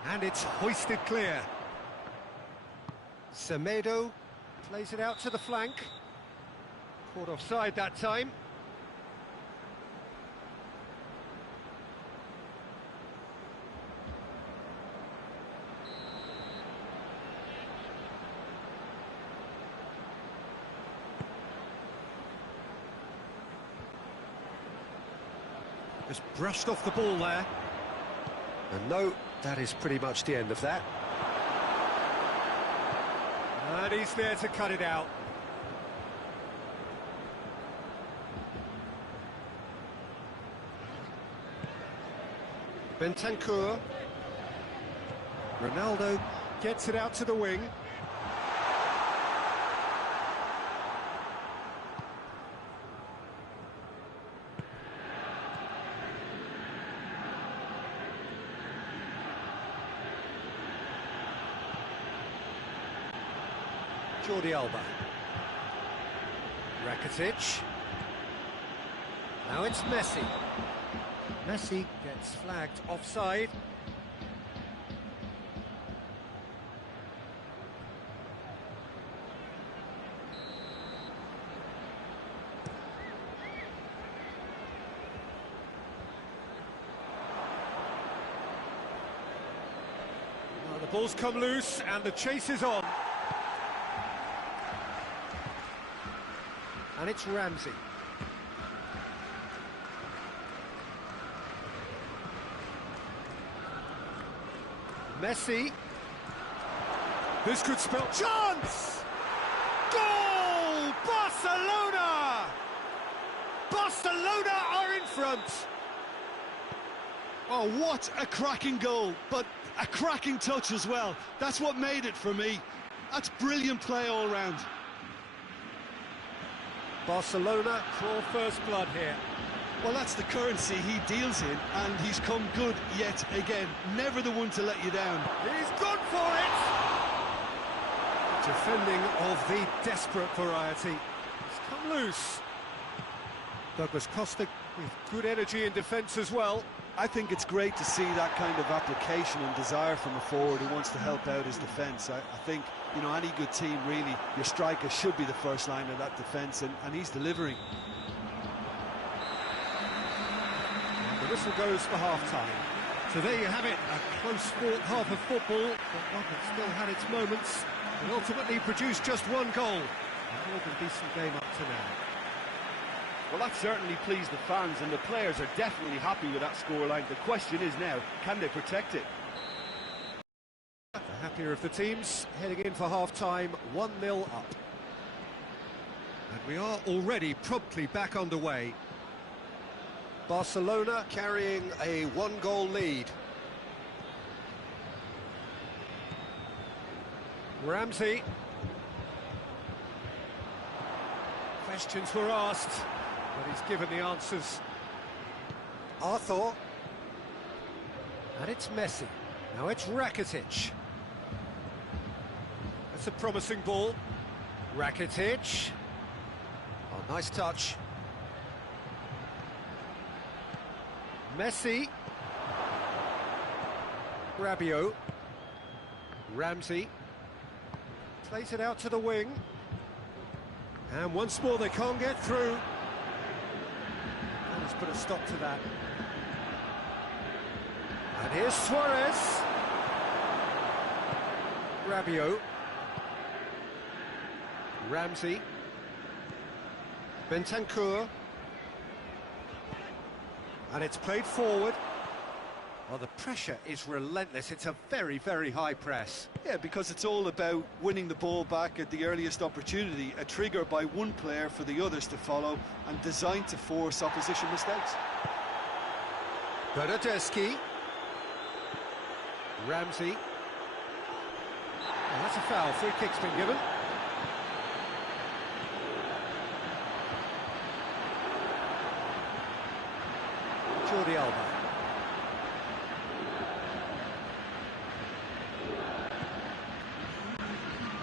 And it's hoisted clear. Semedo plays it out to the flank. Caught offside that time. Just brushed off the ball there. And no, that is pretty much the end of that. And he's there to cut it out. Bentancur. Ronaldo gets it out to the wing. Jordi Alba. Rakitic. Now it's Messi. Messi gets flagged offside. Well, the ball's come loose and the chase is on. And it's Ramsey. Messi. This could spell chance! Goal! Barcelona! Barcelona are in front! Oh, what a cracking goal, but a cracking touch as well. That's what made it for me. That's brilliant play all round. Barcelona draw first blood here. Well, that's the currency he deals in, and he's come good yet again. Never the one to let you down. He's gone for it! Defending of the desperate variety. It's come loose. Douglas Costa with good energy in defence as well. I think it's great to see that kind of application and desire from a forward who wants to help out his defence. I think, you know, any good team, really, your striker should be the first line of that defence, and he's delivering. And the whistle goes for half-time. So there you have it, a close fought half of football, but one that still had its moments, and ultimately produced just one goal. A more than decent game up to now. Well, that certainly pleased the fans, and the players are definitely happy with that scoreline. The question is now, can they protect it? The happier of the teams, heading in for half-time, 1-0 up. And we are already promptly back underway. Barcelona carrying a one-goal lead. Ramsey. Questions were asked, but he's given the answers. Arthur. And it's Messi. Now it's Rakitic. That's a promising ball. Rakitic. Oh, nice touch. Messi. Rabiot. Ramsey. Plays it out to the wing. And once more they can't get through. And he's put a stop to that. And here's Suarez. Rabiot. Ramsey. Bentancur. And it's played forward. Well, the pressure is relentless. It's a very, very high press. Yeah, because it's all about winning the ball back at the earliest opportunity, a trigger by one player for the others to follow, and designed to force opposition mistakes. Bernardeschi. Ramsey. Oh, that's a foul. Free kick's been given. Jordi Alba.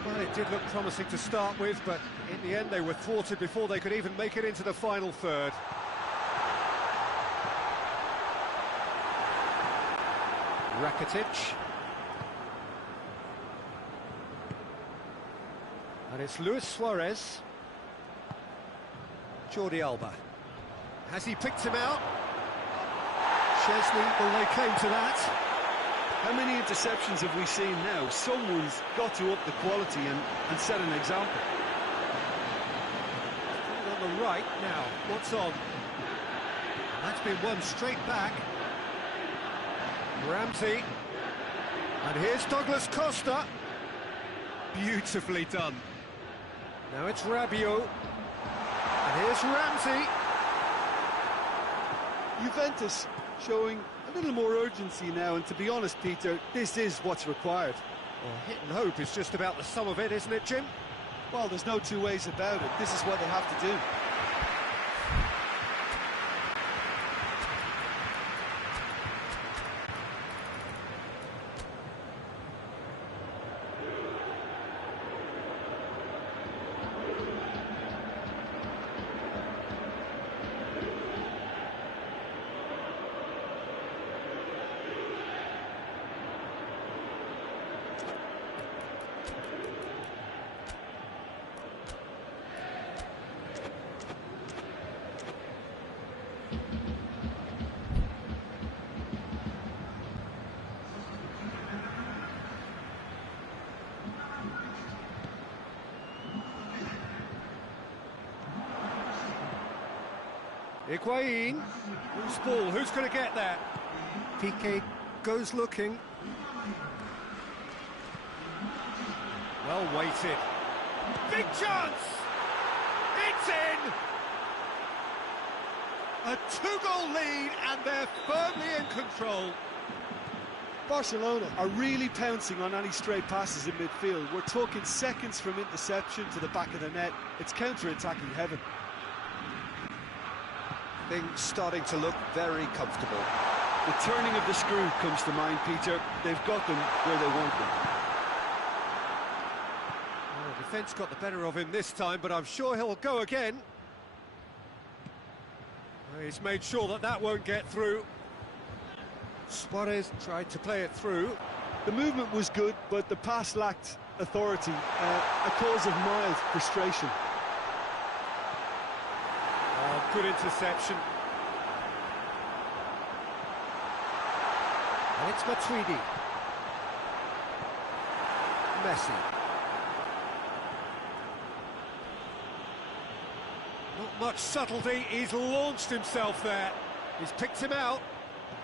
Well, it did look promising to start with, but in the end they were thwarted before they could even make it into the final third. Rakitic. And it's Luis Suarez. Jordi Alba. Has he picked him out? Chesney, well, they came to that. How many interceptions have we seen now? Someone's got to up the quality and set an example. On the right now, what's on? That's been one straight back. Ramsey. And here's Douglas Costa. Beautifully done. Now it's Rabiot. And here's Ramsey. Juventus showing a little more urgency now, and to be honest, Peter, this is what's required. Well, hit and hope is just about the sum of it, isn't it, Jim? Well, there's no two ways about it. This is what they have to do. Higuain. Loose ball, who's going to get there? Piqué goes looking. Well weighted. Big chance! It's in! A two-goal lead and they're firmly in control. Barcelona are really pouncing on any stray passes in midfield. We're talking seconds from interception to the back of the net. It's counter-attacking heaven. Things starting to look very comfortable. The turning of the screw comes to mind, Peter. They've got them where they want them. Well, defence got the better of him this time, but I'm sure he'll go again. He's made sure that that won't get through. Suarez tried to play it through. The movement was good, but the pass lacked authority, a cause of mild frustration. Oh, good interception. And it's Matuidi. Messi. Not much subtlety, he's launched himself there. He's picked him out.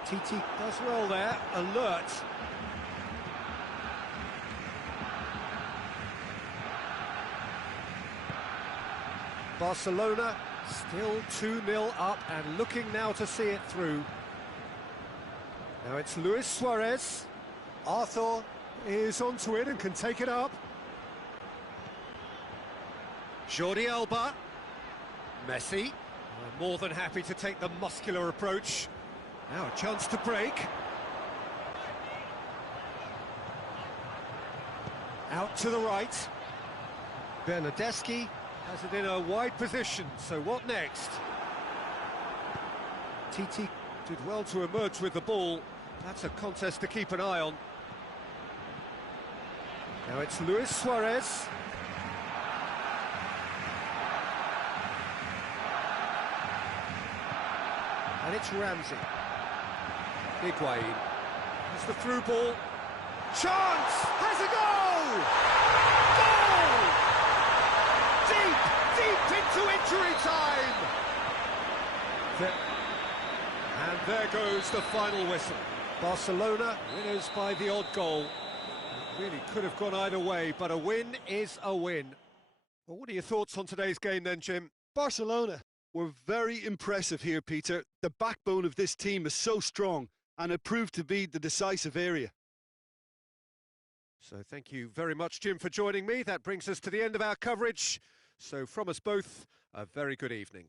Titi does well there, alert. Barcelona still 2-0 up and looking now to see it through. Now it's Luis Suarez. Arthur is onto it and can take it up. Jordi Alba. Messi. More than happy to take the muscular approach. Now a chance to break. Out to the right. Bernardeschi has it in a wide position, so what next? Titi did well to emerge with the ball. That's a contest to keep an eye on. Now it's Luis Suarez. And it's Ramsey. Higuain. It's the through ball. Chance! Has a goal! Goal! Deep, deep into injury time! And there goes the final whistle. Barcelona winners by the odd goal. It really could have gone either way, but a win is a win. Well, what are your thoughts on today's game then, Jim? Barcelona were very impressive here, Peter. The backbone of this team is so strong, and it proved to be the decisive area. So thank you very much, Jim, for joining me. That brings us to the end of our coverage. So from us both, a very good evening.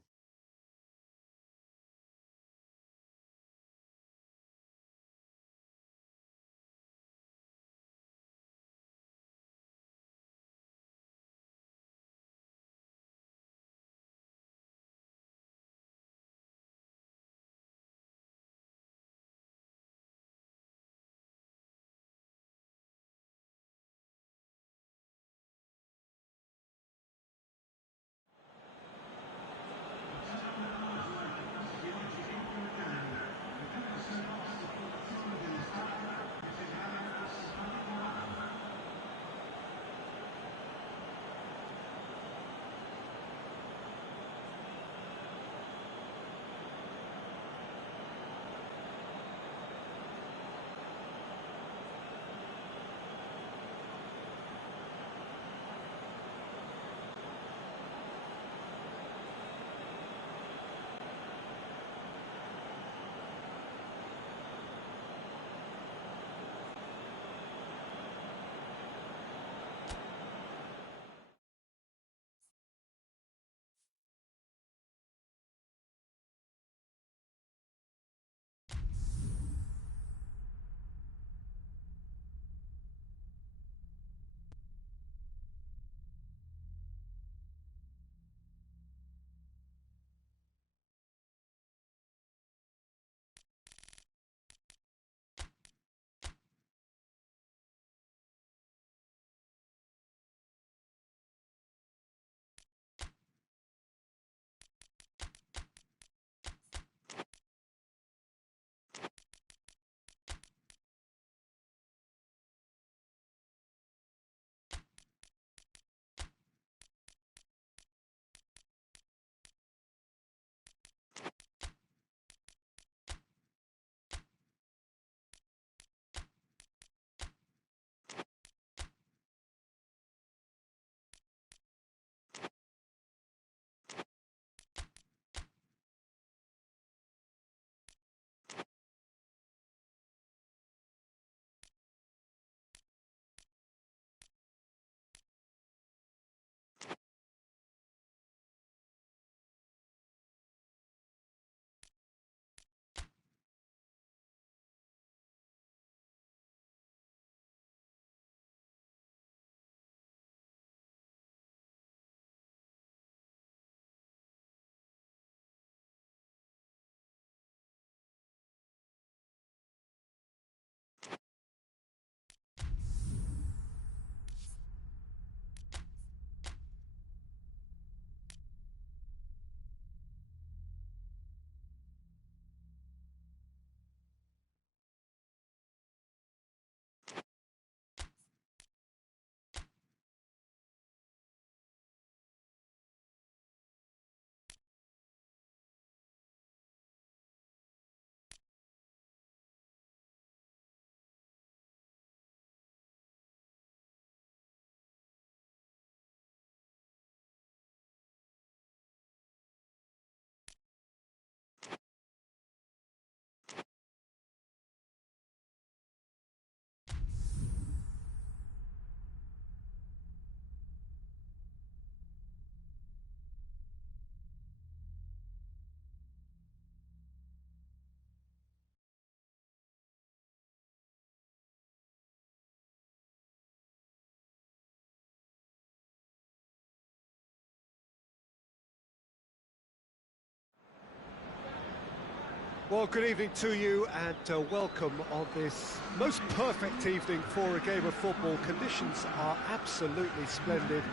Well, good evening to you and welcome on this most perfect evening for a game of football. Conditions are absolutely splendid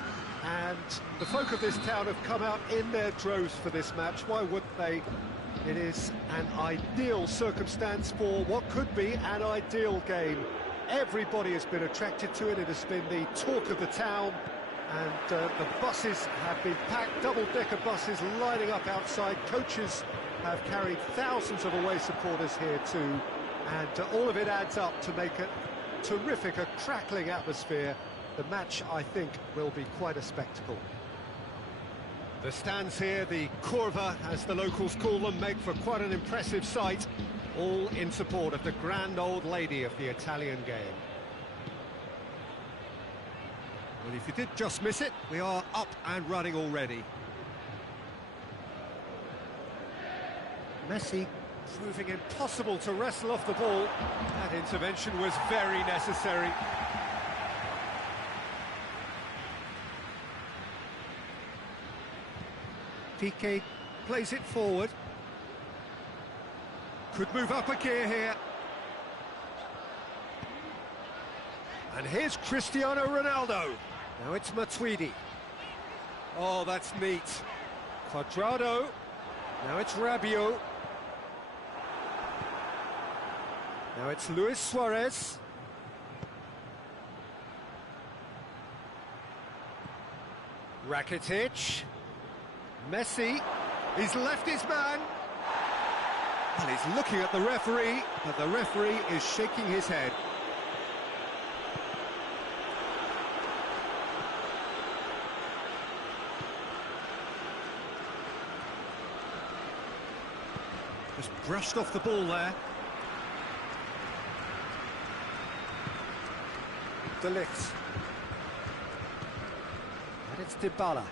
and the folk of this town have come out in their droves for this match. Why wouldn't they? It is an ideal circumstance for what could be an ideal game. Everybody has been attracted to it. It has been the talk of the town, and the buses have been packed, double-decker buses lining up outside. Coaches have carried thousands of away supporters here too, and all of it adds up to make it terrific, a crackling atmosphere. The match, I think, will be quite a spectacle. The stands here, the curva, as the locals call them, make for quite an impressive sight, all in support of the grand old lady of the Italian game. Well, if you did just miss it, we are up and running already. Messi proving impossible to wrestle off the ball. That intervention was very necessary. Piqué plays it forward. Could move up a gear here. And here's Cristiano Ronaldo. Now it's Matuidi. Oh, that's neat. Cuadrado. Now it's Rabiot. Now it's Luis Suarez. Rakitic. Messi. He's left his man. Well, he's looking at the referee, but the referee is shaking his head. Just brushed off the ball there. De Ligt. And it's Dybala.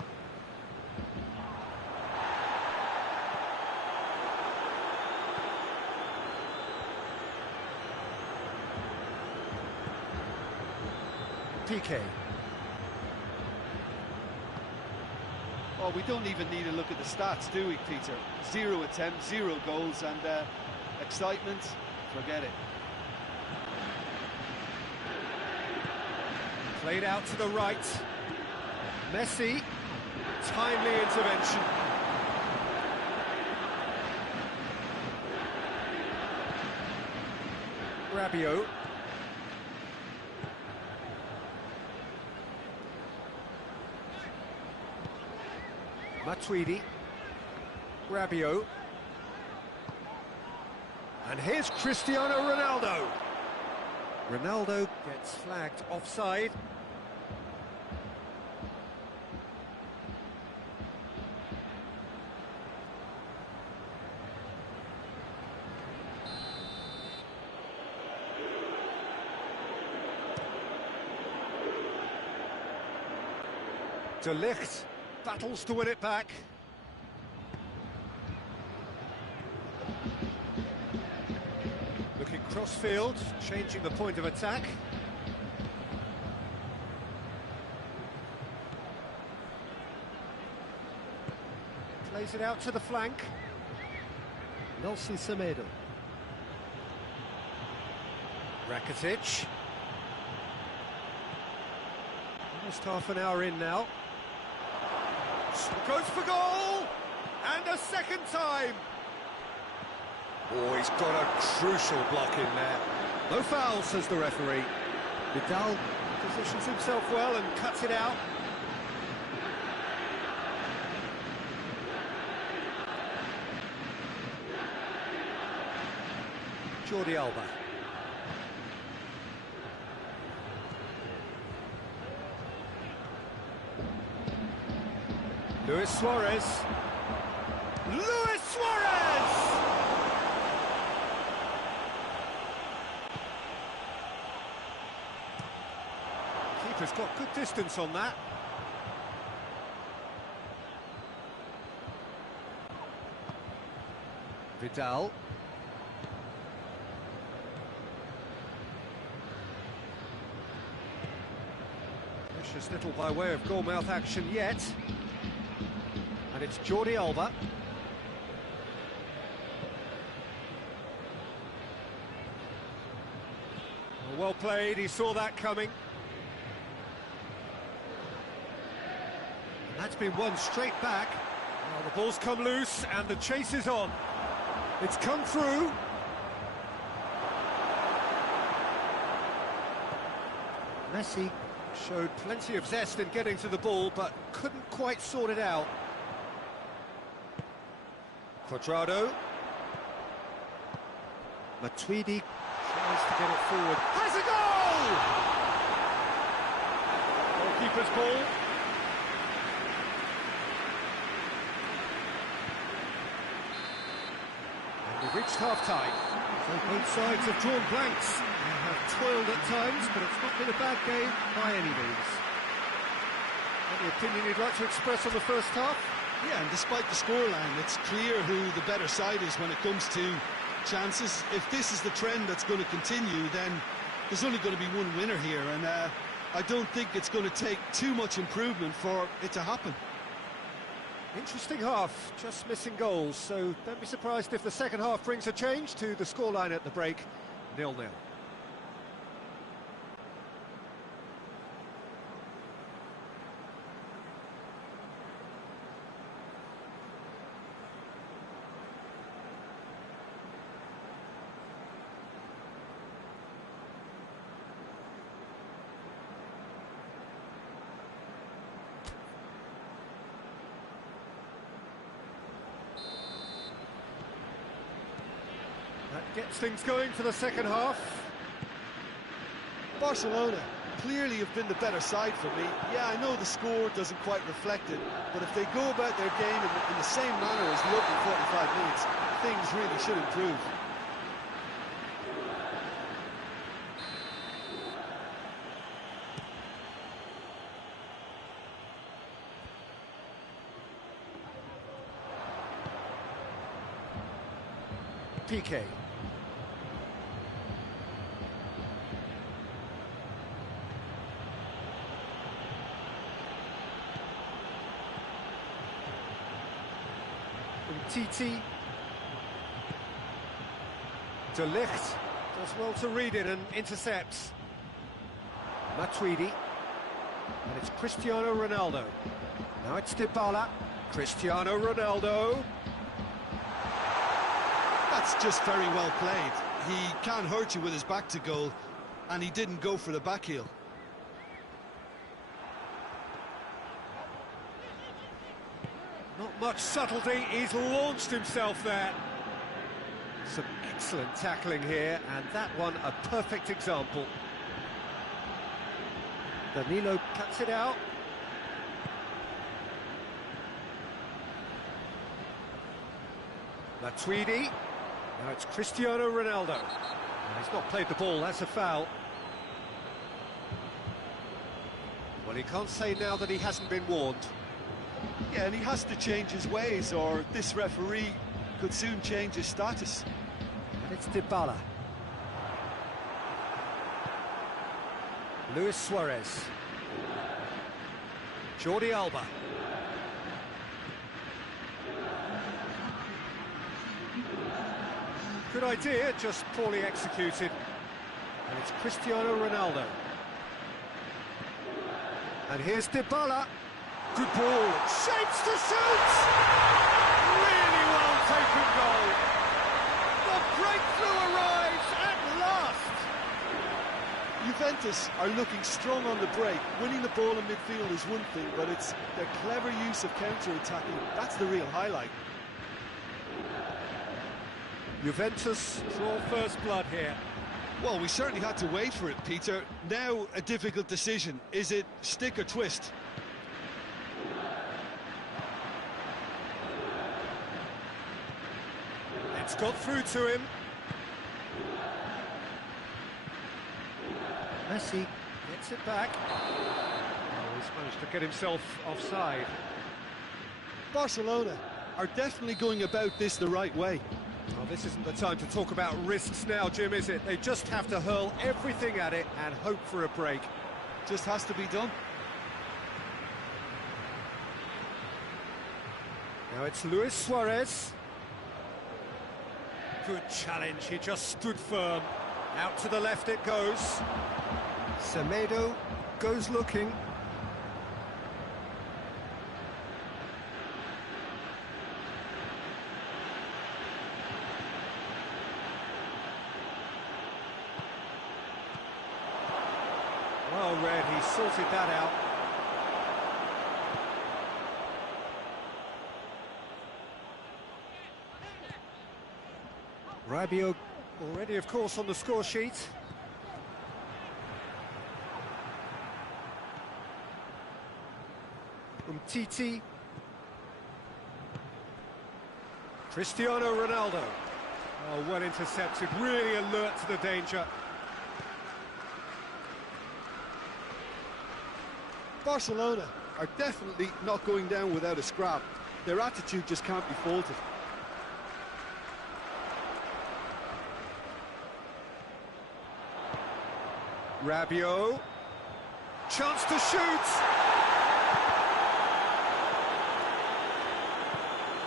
Piqué. Oh, we don't even need to look at the stats, do we, Peter? 0 attempts, 0 goals, and excitement, forget it. Played out to the right. Messi, timely intervention. Rabiot. Matuidi. Rabiot. And here's Cristiano Ronaldo. Ronaldo gets flagged offside. De Ligt battles to win it back. Looking cross-field, changing the point of attack. Plays it out to the flank. Nelson Semedo. Rakitic. Almost half an hour in now. Goes for goal! And a second time! Oh, he's got a crucial block in there. No foul, says the referee. Vidal positions himself well and cuts it out. Jordi Alba. Luis Suarez. Luis Suarez! Keeper's got good distance on that. Vidal. Precious little by way of goalmouth action yet. And it's Jordi Alba. Well played, he saw that coming. And that's been won straight back. Well, the ball's come loose and the chase is on. It's come through. Messi showed plenty of zest in getting to the ball, but couldn't quite sort it out. Quadrado. Matuidi tries to get it forward. Has a goal! Goalkeeper's ball. And we've reached half-time. So both sides have drawn blanks. They have toiled at times, but it's not been a bad game by any means. Any opinion you'd like to express on the first half? Yeah, and despite the scoreline, it's clear who the better side is when it comes to chances. If this is the trend that's going to continue, then there's only going to be one winner here, and I don't think it's going to take too much improvement for it to happen. Interesting half, just missing goals, so don't be surprised if the second half brings a change to the scoreline at the break, 0-0. That gets things going for the second half. Barcelona clearly have been the better side for me. Yeah, I know the score doesn't quite reflect it, but if they go about their game in the same manner as the opening 45 minutes, things really should improve. PK. TT. De Ligt does well to read it and intercepts. Matuidi. And it's Cristiano Ronaldo. Now it's Dybala. Cristiano Ronaldo. That's just very well played. He can't hurt you with his back to goal, and he didn't go for the back heel. Not much subtlety, he's launched himself there. Some excellent tackling here, and that one a perfect example. Danilo cuts it out. Matuidi. Now it's Cristiano Ronaldo. Now, he's not played the ball, that's a foul. Well, he can't say now that he hasn't been warned. Yeah, and he has to change his ways, or this referee could soon change his status. And it's Dybala. Luis Suarez. Jordi Alba. Good idea, just poorly executed. And it's Cristiano Ronaldo. And here's Dybala. Good ball, shapes to shoot! Really well taken goal. The breakthrough arrives at last. Juventus are looking strong on the break. Winning the ball in midfield is one thing, but it's their clever use of counter-attacking. That's the real highlight. Juventus draw first blood here. Well, we certainly had to wait for it, Peter. Now a difficult decision. Is it stick or twist? It's got through to him. Messi gets it back. Oh, he's managed to get himself offside. Barcelona are definitely going about this the right way. Well, this isn't the time to talk about risks now, Jim, is it? They just have to hurl everything at it and hope for a break. Just has to be done. Now it's Luis Suarez. Good challenge, he just stood firm. Out to the left it goes. Semedo goes looking. Well read, he sorted that out. Rabiot already, of course, on the score sheet. Titi. Cristiano Ronaldo. Oh, well intercepted, really alert to the danger. Barcelona Are definitely not going down without a scrap. Their attitude just can't be faulted. Rabiot. Chance to shoot.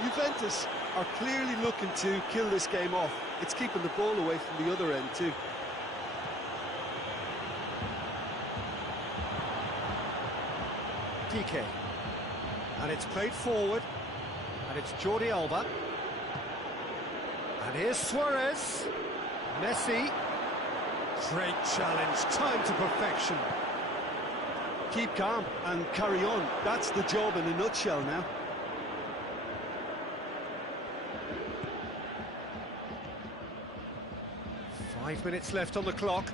Juventus are clearly looking to kill this game off. It's keeping the ball away from the other end too. PK. And it's played forward. And it's Jordi Alba. And here's Suarez. Messi. Great challenge, time to perfection. Keep calm and carry on. That's the job in a nutshell now. 5 minutes left on the clock.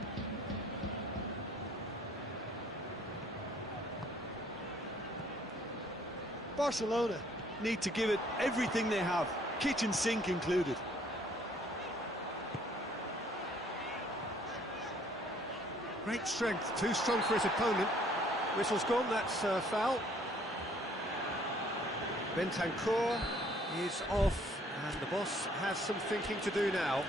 Barcelona Need to give it everything they have, kitchen sink included. Great strength, too strong for his opponent. Whistle's gone, that's a foul. Bentancur is off, and the boss has some thinking to do now.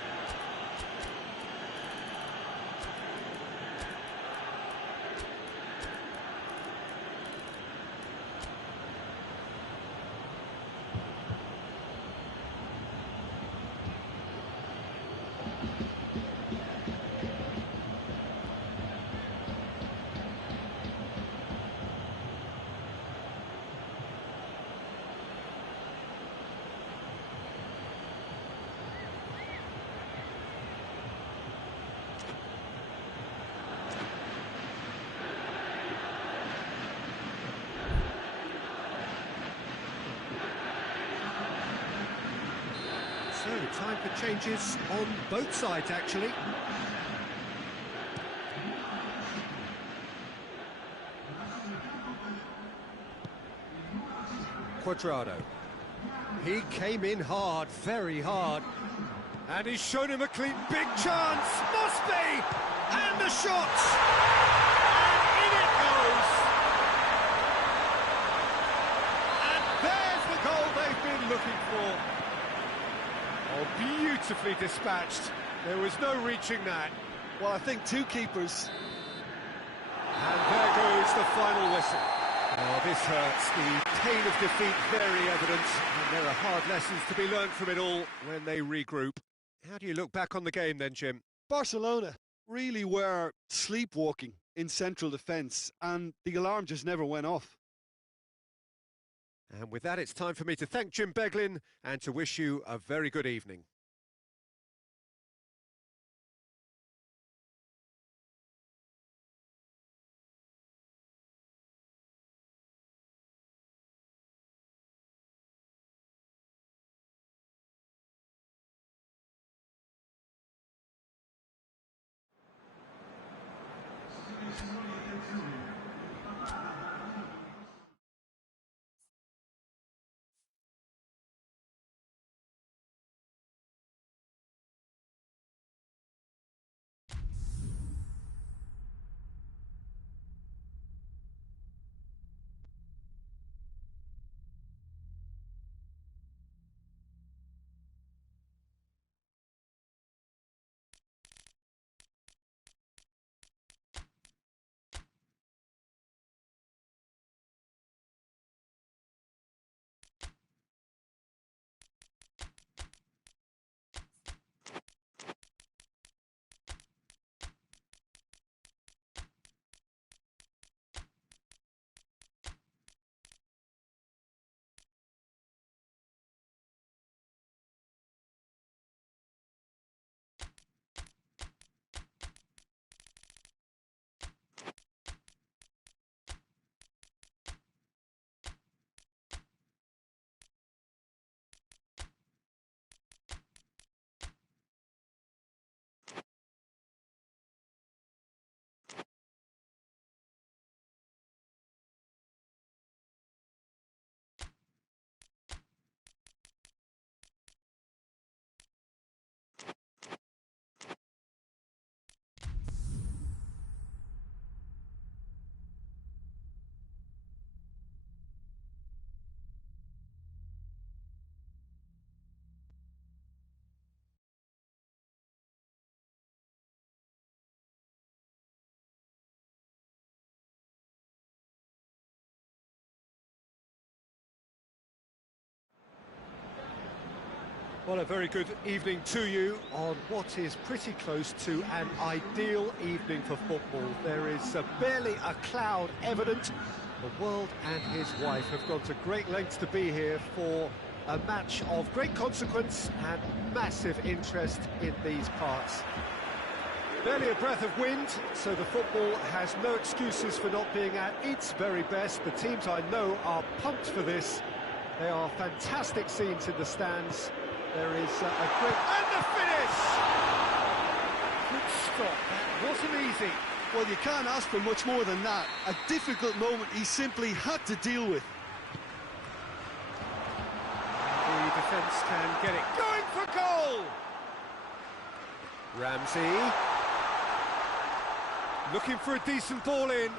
So, time for changes on both sides, actually. Cuadrado. He came in hard, very hard. And he's shown him a clean, big chance! Must be! And the shot! And in it goes! And there's the goal they've been looking for. Oh, beautifully dispatched. There was no reaching that. Well, I think two keepers. And there goes the final whistle. Oh, this hurts. The pain of defeat very evident. And there are hard lessons to be learned from it all when they regroup. How do you look back on the game then, Jim? Barcelona Really were sleepwalking in central defence, and the alarm just never went off. And with that, it's time for me to thank Jim Beglin and to wish you a very good evening. Well, a very good evening to you on what is pretty close to an ideal evening for football. There is barely a cloud evident. The world and his wife have gone to great lengths to be here for a match of great consequence and massive interest in these parts. Barely a breath of wind, so the football has no excuses for not being at its very best. The teams I know are pumped for this. They are fantastic scenes in the stands. There is a great... And the finish! Good stop, that wasn't easy. Well, you can't ask for much more than that. A difficult moment he simply had to deal with. The defence can get it going for goal! Ramsey. Looking for a decent ball in.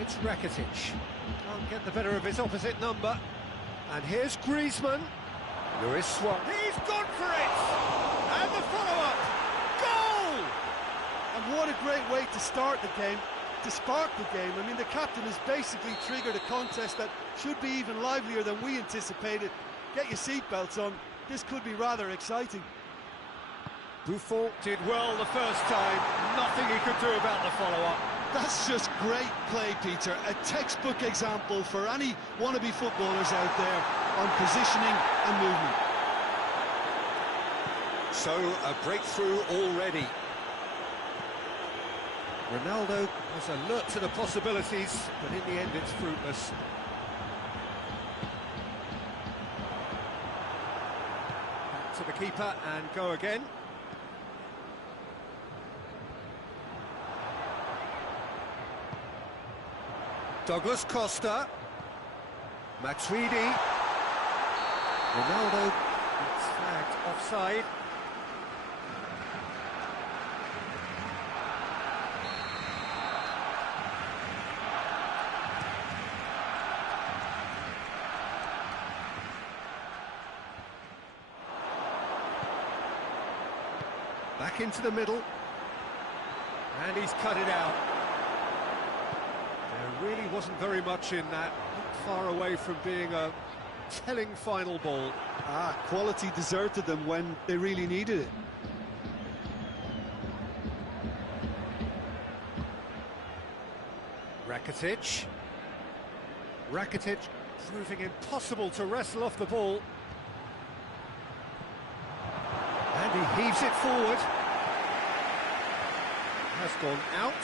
It's Rakitic. Can't get the better of his opposite number. And here's Griezmann. Luis Suarez. He's gone for it! And the follow-up! Goal! And what a great way to start the game, to spark the game. I mean, the captain has basically triggered a contest that should be even livelier than we anticipated. Get your seatbelts on. This could be rather exciting. Buffon did well the first time. Nothing he could do about the follow-up. That's just great play, Peter. A textbook example for any wannabe footballers out there on positioning and movement. So, a breakthrough already. Ronaldo was alert to the possibilities, but in the end it's fruitless. Back to the keeper and go again. Douglas Costa. Matuidi. Ronaldo. It's flagged offside. Back into the middle. And he's cut it out. There really wasn't very much in that, not far away from being a telling final ball. Quality deserted them when they really needed it. Rakitic. Rakitic proving impossible to wrestle off the ball. And he heaves it forward. Has gone out.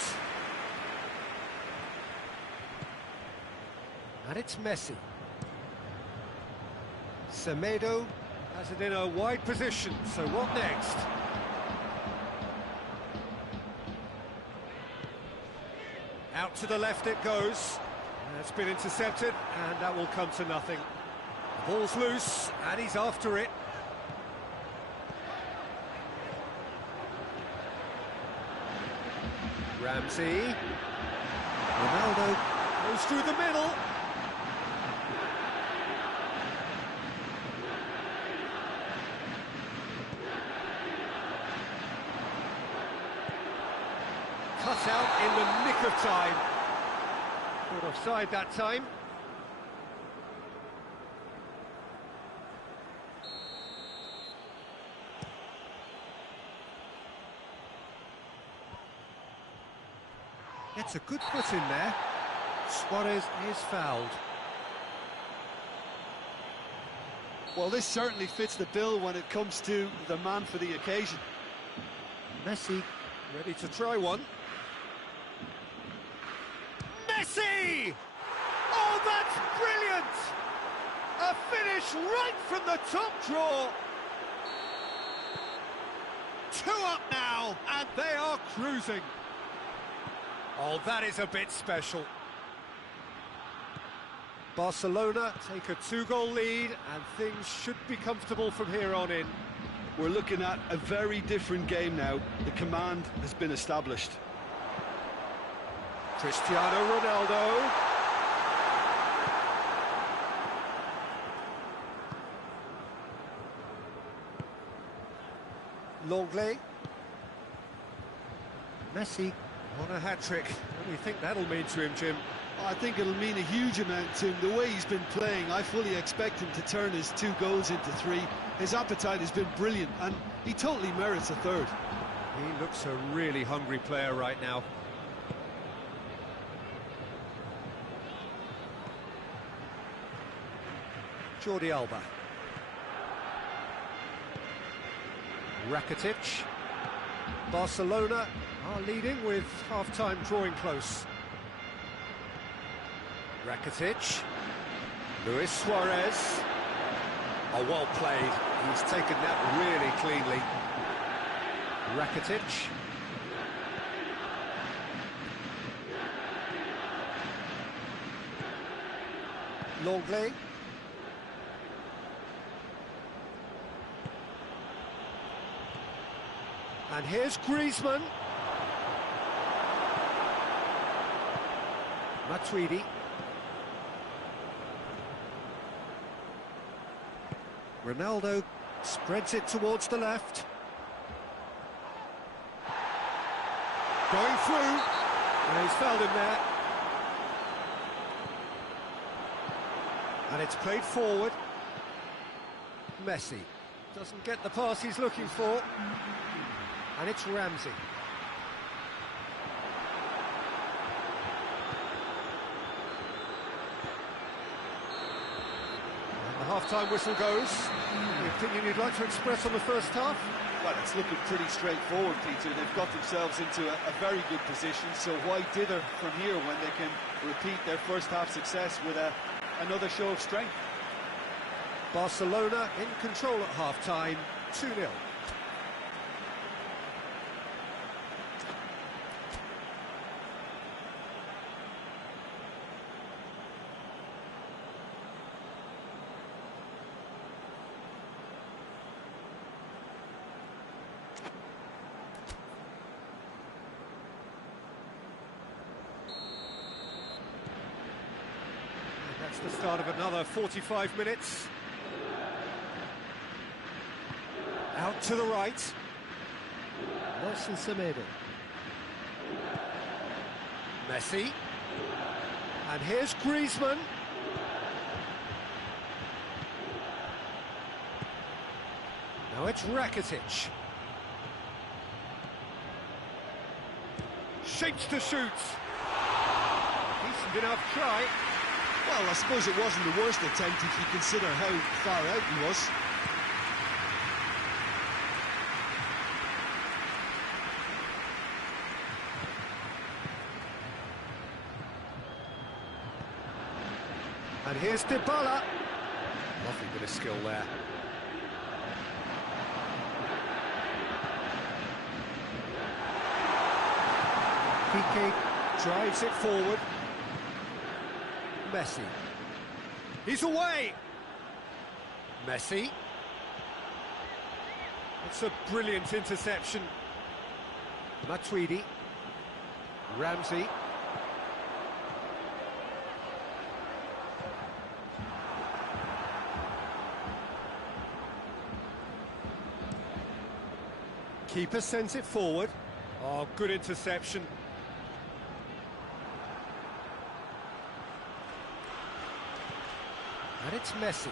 And it's Messi. Semedo has it in a wide position, so what next? Out to the left it goes. It's been intercepted, and that will come to nothing. The ball's loose, and he's after it. Ramsey. Ronaldo goes through the middle. Cut out in the nick of time. Caught offside that time. Gets a good foot in there. Suarez is fouled. Well, this certainly fits the bill when it comes to the man for the occasion. Messi ready to try one. Messi! Oh, that's brilliant! A finish right from the top draw. 2 up now, and they are cruising. Oh, that is a bit special. Barcelona take a 2-goal lead, and things should be comfortable from here on in. We're looking at a very different game now. The command has been established. Cristiano Ronaldo. Longley. Messi What a hat-trick. What do you think that'll mean to him, Jim? I think it'll mean a huge amount to him. The way he's been playing, I fully expect him to turn his 2 goals into 3. His appetite has been brilliant, and he totally merits a 3rd. He looks a really hungry player right now. Jordi Alba. Rakitic. Barcelona are leading with half-time drawing close. Rakitic. Luis Suarez. Oh, well played. He's taken that really cleanly. Rakitic. Longley. And here's Griezmann. Matuidi. Ronaldo spreads it towards the left. Going through. And he's fouled him there. And it's played forward. Messi doesn't get the pass he's looking for. And it's Ramsey. And the half-time whistle goes. The opinion you'd like to express on the first half? Well, it's looking pretty straightforward, Peter. They've got themselves into a very good position, so why dither from here when they can repeat their first half success with another show of strength? Barcelona in control at half-time, 2-0. That's the start of another 45 minutes. Out to the right. Nelson Semedo. Messi. And here's Griezmann. Now it's Rakitic. Shapes to shoot. Decent enough try. Well, I suppose it wasn't the worst attempt if you consider how far out he was. And here's Dybala. Lovely bit of skill there. Piqué drives it forward. Messi. He's away! Messi. It's a brilliant interception. Matuidi. Ramsey. Keeper sends it forward. Oh, good interception. And it's Messi.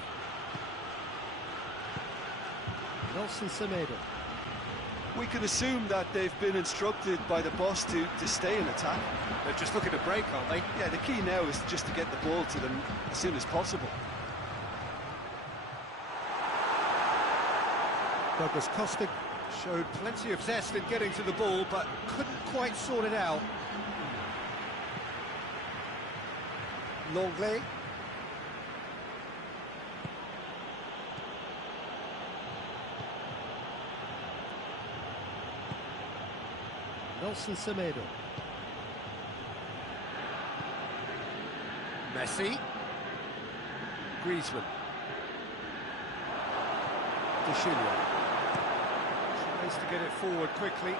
Nelson Semedo. We can assume that they've been instructed by the boss to stay in attack. They're just looking to break, aren't they? Yeah, the key now is just to get the ball to them as soon as possible. Douglas Costa showed plenty of zest in getting to the ball, but couldn't quite sort it out. Longley. Nelson Semedo. Messi. Griezmann. Tries to get it forward quickly.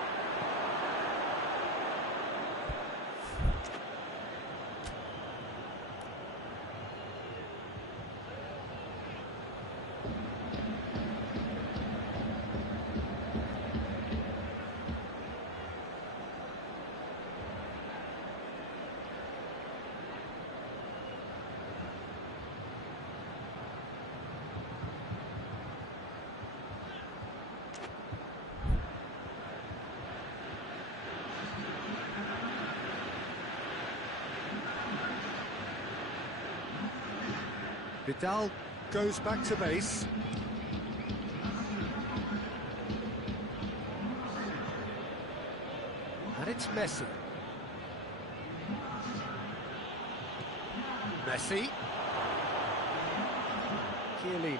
Vidal goes back to base. And it's Messi. Messi. Chiellini.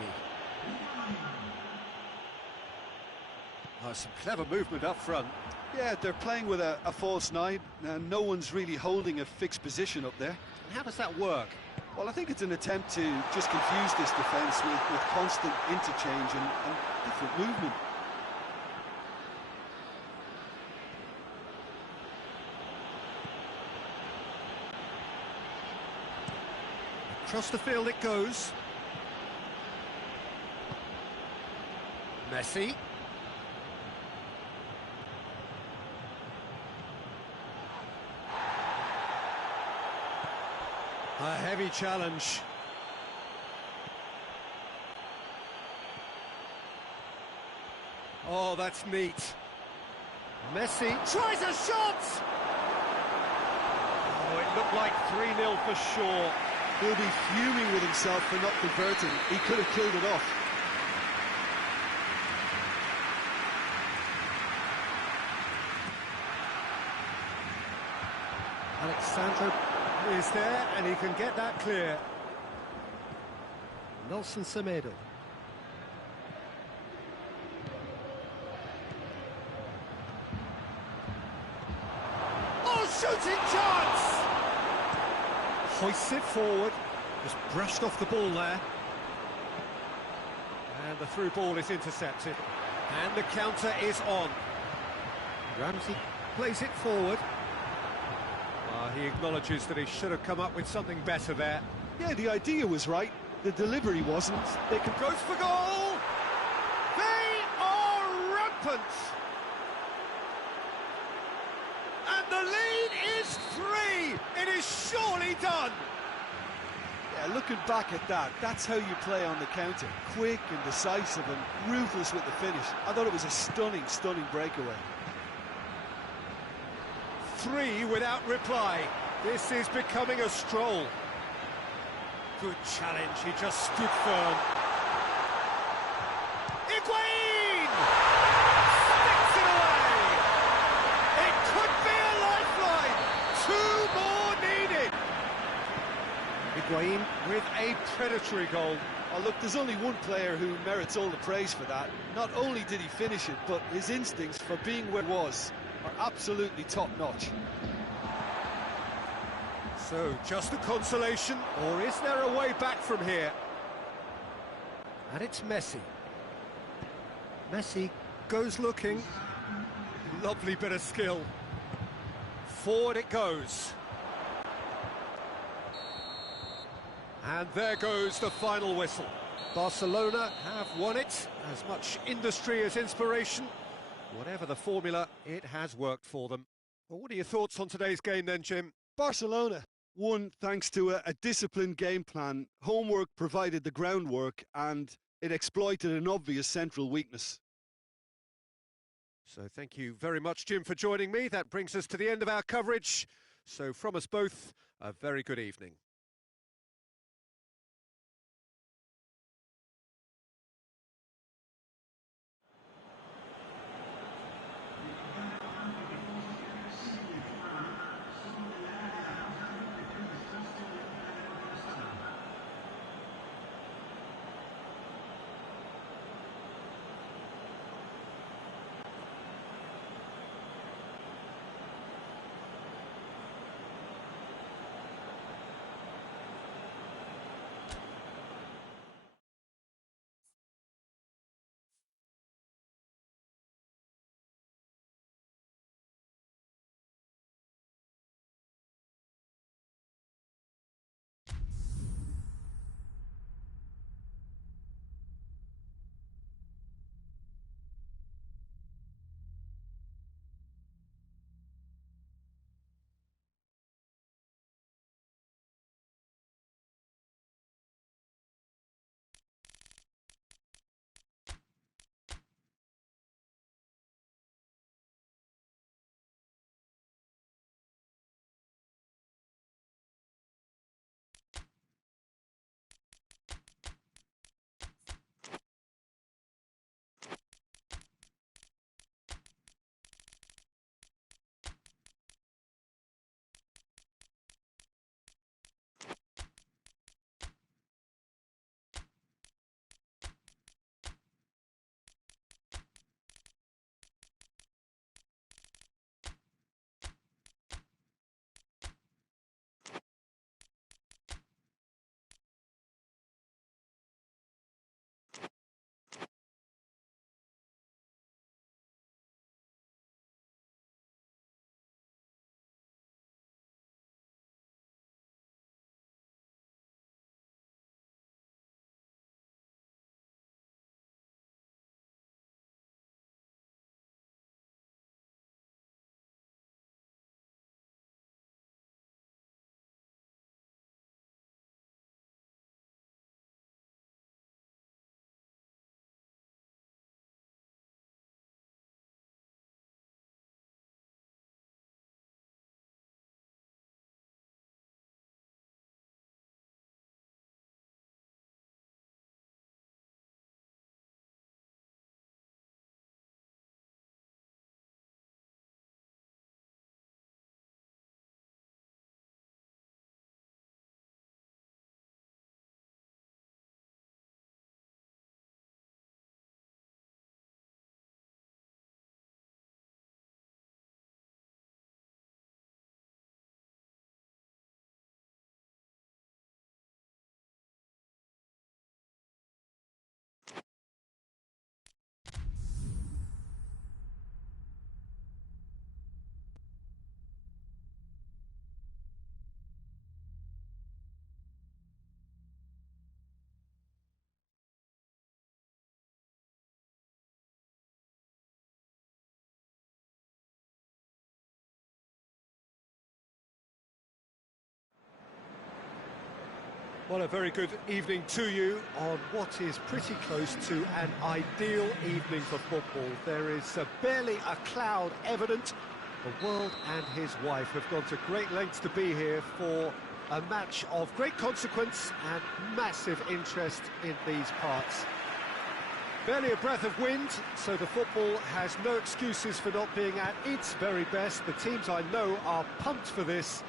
Oh, some clever movement up front. Yeah, they're playing with a false nine, and no one's really holding a fixed position up there. How does that work? Well, I think it's an attempt to just confuse this defence with constant interchange and different movement. Across the field it goes. Messi. A heavy challenge. Oh, that's neat. Messi tries a shot! Oh, it looked like 3-0 for sure. He'll be fuming with himself for not converting. He could have killed it off. Alexandro is there, and he can get that clear. Nelson Semedo. Oh, shooting chance! Hoists it forward, just brushed off the ball there. And the through ball is intercepted. And the counter is on. Ramsey plays it forward. He acknowledges that he should have come up with something better there. Yeah, the idea was right. The delivery wasn't. They can go for goal! They are rampant! And the lead is 3! It is surely done! Yeah, looking back at that, that's how you play on the counter. Quick and decisive and ruthless with the finish. I thought it was a stunning, stunning breakaway. 3 without reply. This is becoming a stroll. Good challenge, he just stood firm. Higuain! Sticks it away! It could be a lifeline! 2 more needed! Higuain with a predatory goal. Oh, look, there's only one player who merits all the praise for that. Not only did he finish it, but his instincts for being where he was are absolutely top-notch. So, just a consolation, or is there a way back from here? And it's Messi. Messi goes looking. Lovely bit of skill. Forward it goes. And there goes the final whistle. Barcelona have won it. As much industry as inspiration. Whatever the formula, it has worked for them. Well, what are your thoughts on today's game then, Jim? Barcelona won thanks to a disciplined game plan. Homework provided the groundwork and it exploited an obvious central weakness. So thank you very much, Jim, for joining me. That brings us to the end of our coverage. So from us both, a very good evening. Well, a very good evening to you on what is pretty close to an ideal evening for football. There is barely a cloud evident. The world and his wife have gone to great lengths to be here for a match of great consequence and massive interest in these parts. Barely a breath of wind, so the football has no excuses for not being at its very best. The teams I know are pumped for this.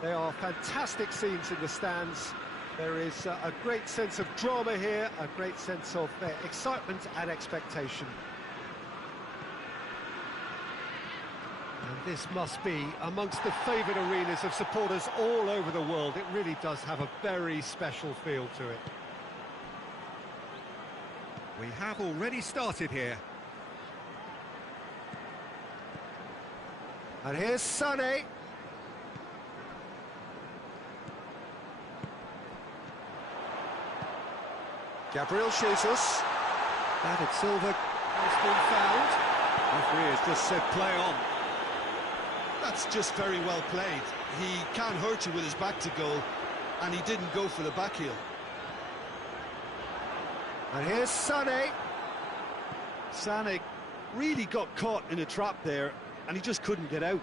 There are fantastic scenes in the stands. There is a great sense of drama here, a great sense of excitement and expectation. And this must be amongst the favoured arenas of supporters all over the world. It really does have a very special feel to it. We have already started here. And here's Sané. Gabriel Jesus. David Silva has been found. Referee has just said play on. That's just very well played. He can't hurt you with his back to goal, and he didn't go for the back heel. And here's Sané. Sané really got caught in a trap there, and he just couldn't get out.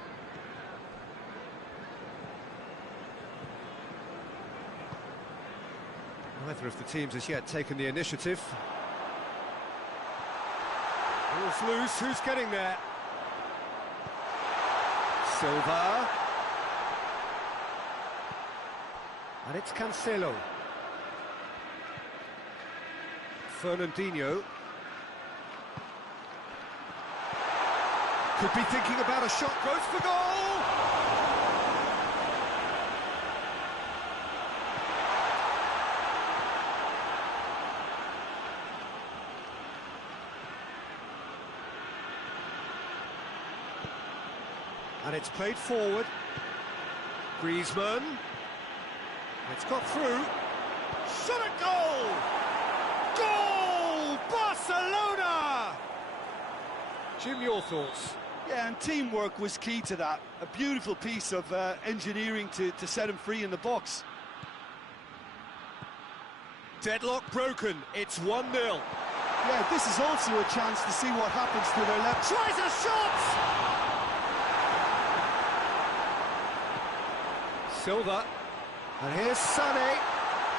Neither of the teams has yet taken the initiative. Ball's loose, who's getting there? Silva. And it's Cancelo. Fernandinho. Could be thinking about a shot, goes for goal! And it's played forward. Griezmann. It's got through. Shot at goal! Goal! Barcelona! Jim, your thoughts? Yeah, and teamwork was key to that. A beautiful piece of engineering to set him free in the box. Deadlock broken. It's 1-0. Yeah, this is also a chance to see what happens to their left. Tries a shot! Silva, and here's Sané.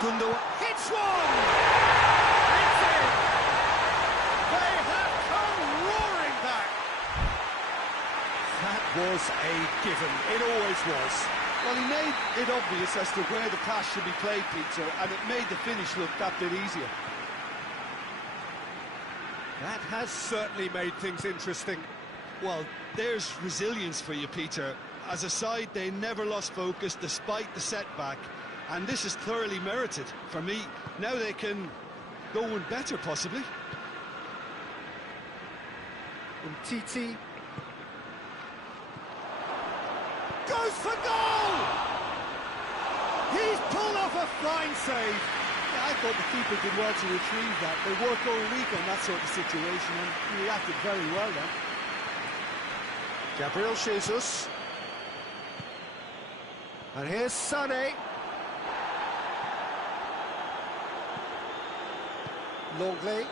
Gundogan hits one! It's in! They have come roaring back! That was a given, it always was. Well, he made it obvious as to where the pass should be played, Peter, and it made the finish look that bit easier. That has certainly made things interesting. Well, there's resilience for you, Peter. As a side, they never lost focus despite the setback, and this is thoroughly merited. For me, now they can go one better, possibly. Titi goes for goal! He's pulled off a fine save. Yeah, I thought the keeper did well to retrieve that. They work all week on that sort of situation, and he reacted very well then. Gabriel Jesus. And here's Sané. Longley.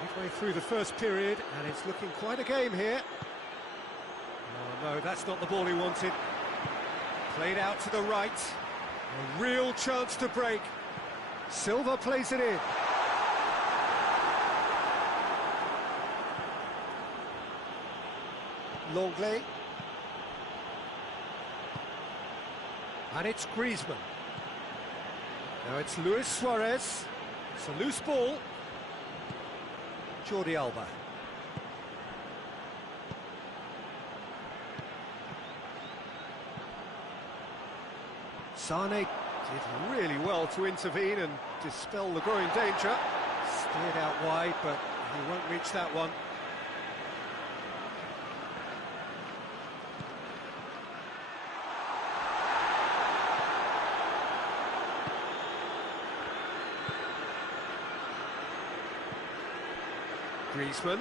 Midway through the first period, and it's looking quite a game here. Oh no, that's not the ball he wanted. Played out to the right. A real chance to break. Silva plays it in. Longley. And it's Griezmann. Now it's Luis Suarez. It's a loose ball. Jordi Alba. Sané did really well to intervene and dispel the growing danger. Steered out wide, but he won't reach that one. Griezmann.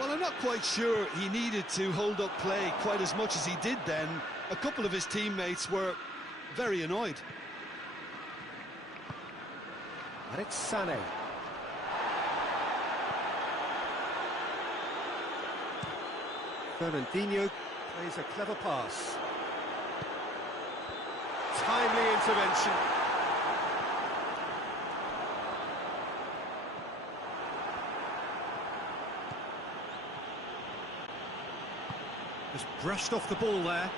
Well, an not quite sure he needed to hold up play quite as much as he did then. A couple of his teammates were very annoyed. And it's Sané. Fernandinho plays a clever pass. Timely intervention. Just brushed off the ball there.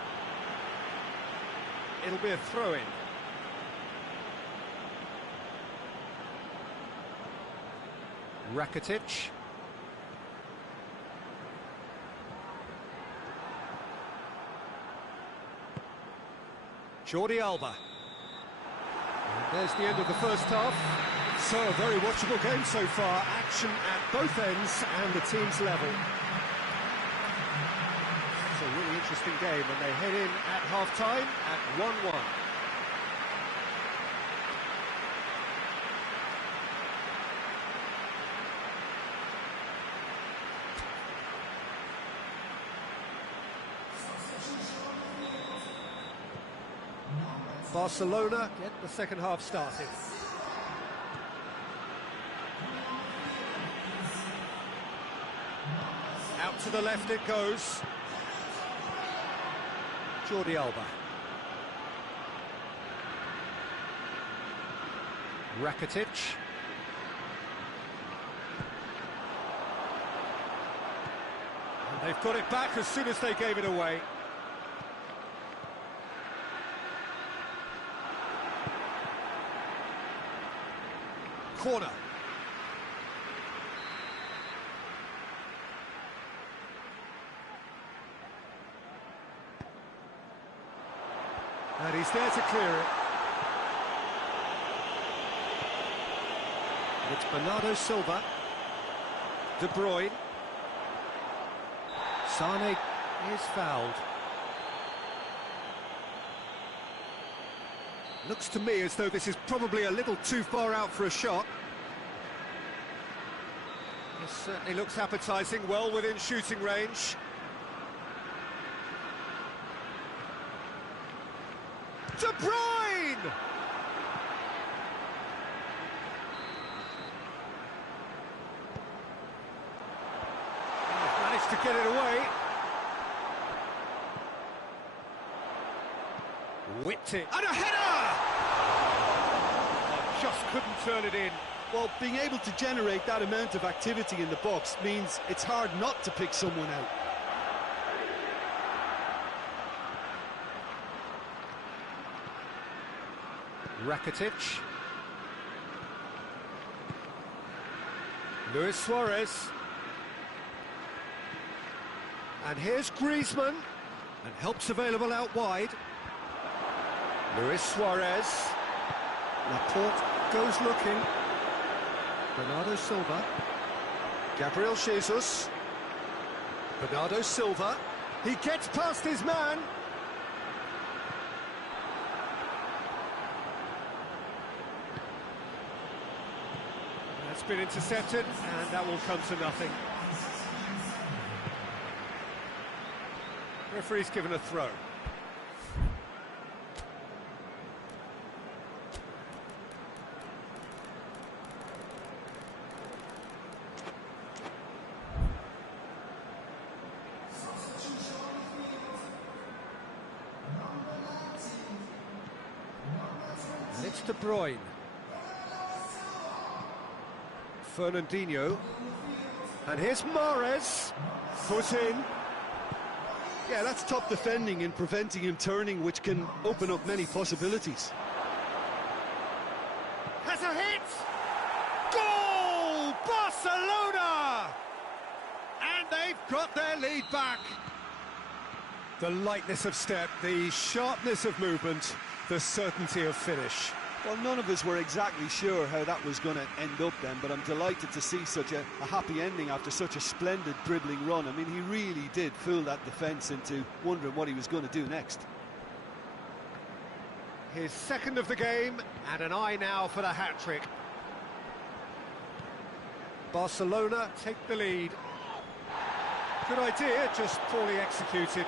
It'll be a throw-in. Rakitic. Jordi Alba. And there's the end of the first half. So, a very watchable game so far. Action at both ends and the team's level. It's a really interesting game, and they head in at half-time at 1-1. Barcelona get the second half started. Out to the left it goes. Jordi Alba. Rakitic. And they've got it back as soon as they gave it away. Corner. And he's there to clear it. And it's Bernardo Silva. De Bruyne. Sané is fouled. Looks to me as though this is probably a little too far out for a shot. This certainly looks appetising, well within shooting range. De Bruyne! He's managed to get it away. Whipped it. And a header! Oh, just couldn't turn it in. Well, being able to generate that amount of activity in the box means it's hard not to pick someone out. Rakitic. Luis Suarez. And here's Griezmann. And help's available out wide. Luis Suarez. Laporte goes looking. Bernardo Silva. Gabriel Jesus. Bernardo Silva. He gets past his man. That's been intercepted, and that will come to nothing. Referee's given a throw. It's De Bruyne. Fernandinho. And here's Mahrez. Put in. Yeah, that's top defending and preventing him turning, which can open up many possibilities. Has a hit! Goal! Barcelona! And they've got their lead back. The lightness of step, the sharpness of movement, the certainty of finish. Well, none of us were exactly sure how that was going to end up then, but I'm delighted to see such a happy ending after such a splendid dribbling run. I mean, he really did fool that defence into wondering what he was going to do next. His second of the game, and an eye now for the hat-trick. Barcelona take the lead. Good idea, just poorly executed.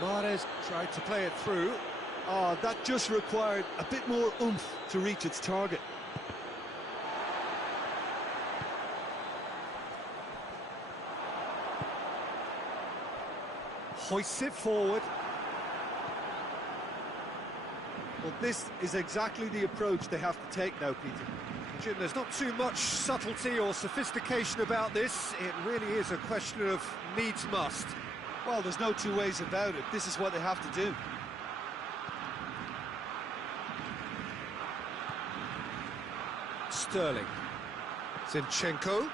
Mahrez tried to play it through. Oh, that just required a bit more oomph to reach its target. Hoists it forward. Well, this is exactly the approach they have to take now, Peter. Jim, there's not too much subtlety or sophistication about this. It really is a question of needs must. Well, there's no two ways about it. This is what they have to do. Sterling. Zinchenko.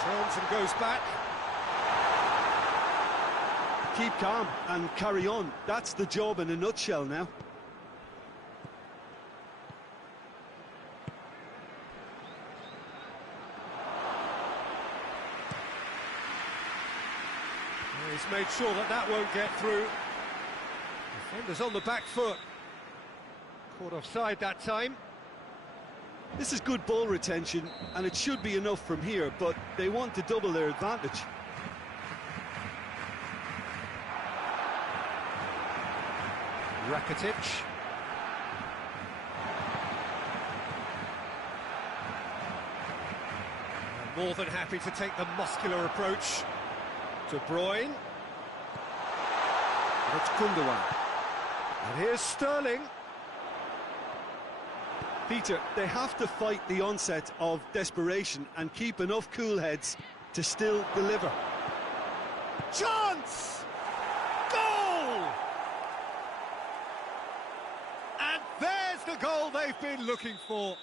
Turns and goes back. Keep calm and carry on. That's the job in a nutshell now. He's made sure that that won't get through. Defender's on the back foot. Caught offside that time. This is good ball retention, and it should be enough from here, but they want to double their advantage. Rakitic. More than happy to take the muscular approach. De Bruyne. And it's Gundogan. And here's Sterling. Peter, they have to fight the onset of desperation and keep enough cool heads to still deliver. Chance! Goal! And there's the goal they've been looking for.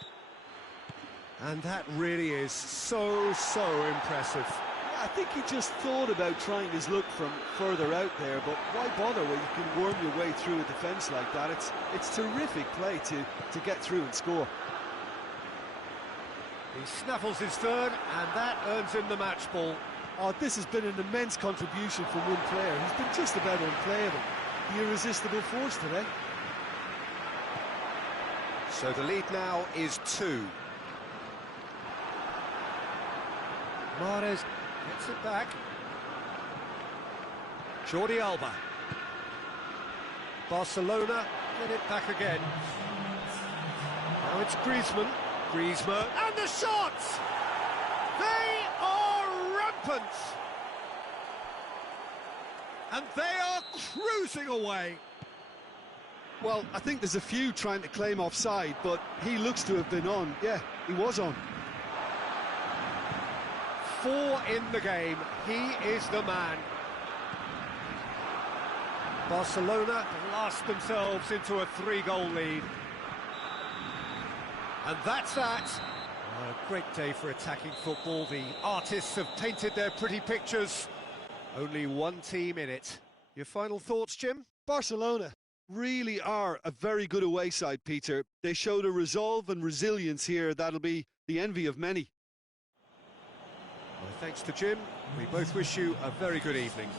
And that really is so impressive. I think he just thought about trying his luck from further out there, but why bother when you can worm your way through a defence like that? It's terrific play to get through and score. He snaffles his third, and that earns him the match ball. Oh, this has been an immense contribution from one player. He's been just about unplayable. The irresistible force today. So the lead now is 2. Mahrez gets it back. Jordi Alba. Barcelona get it back again. Now it's Griezmann. Griezmann. And the shot! They are rampant! And they are cruising away. Well, I think there's a few trying to claim offside, but he looks to have been on. Yeah, he was on. 4 in the game. He is the man. Barcelona blast themselves into a 3-goal lead. And that's that. A great day for attacking football. The artists have painted their pretty pictures. Only one team in it. Your final thoughts, Jim? Barcelona really are a very good away side, Peter. They showed a resolve and resilience here that'll be the envy of many. Well, thanks to Jim. We both wish you a very good evening.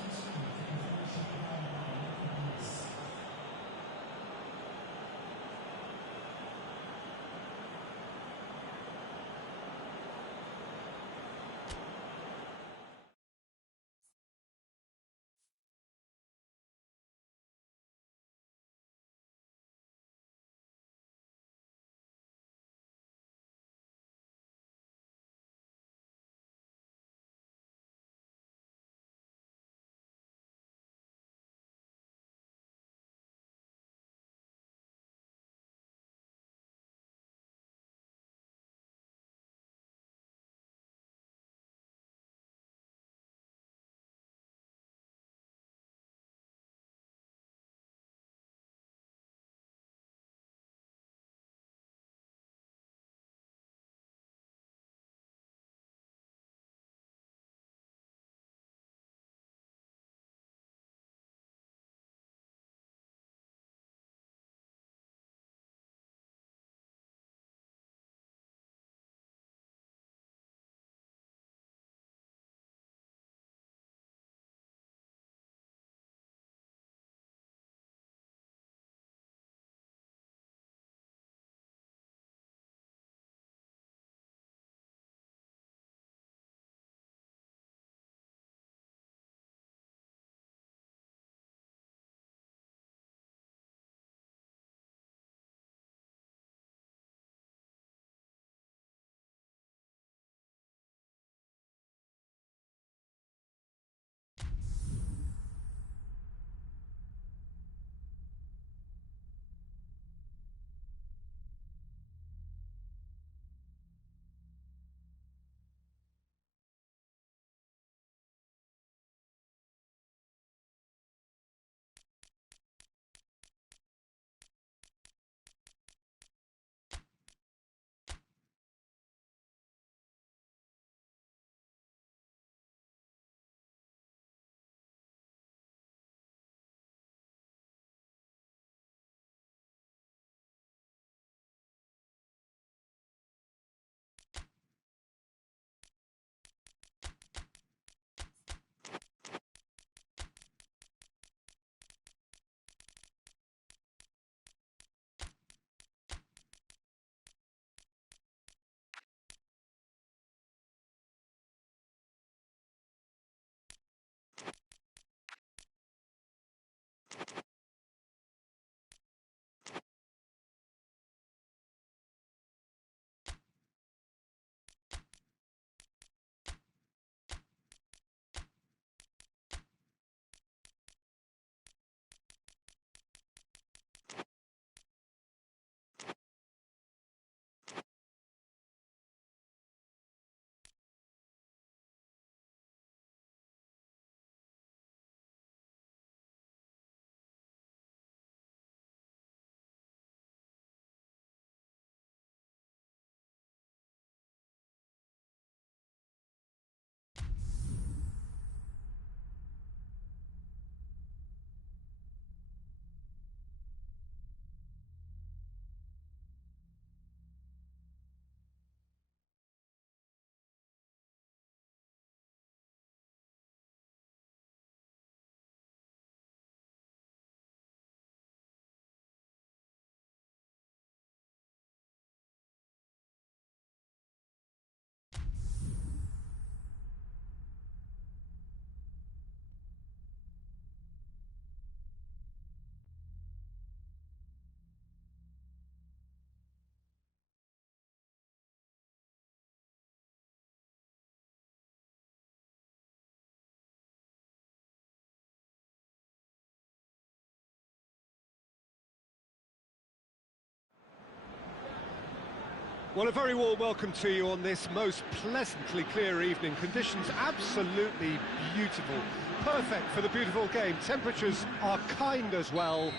Well, a very warm welcome to you on this most pleasantly clear evening. Conditions absolutely beautiful. Perfect for the beautiful game. Temperatures are kind as well.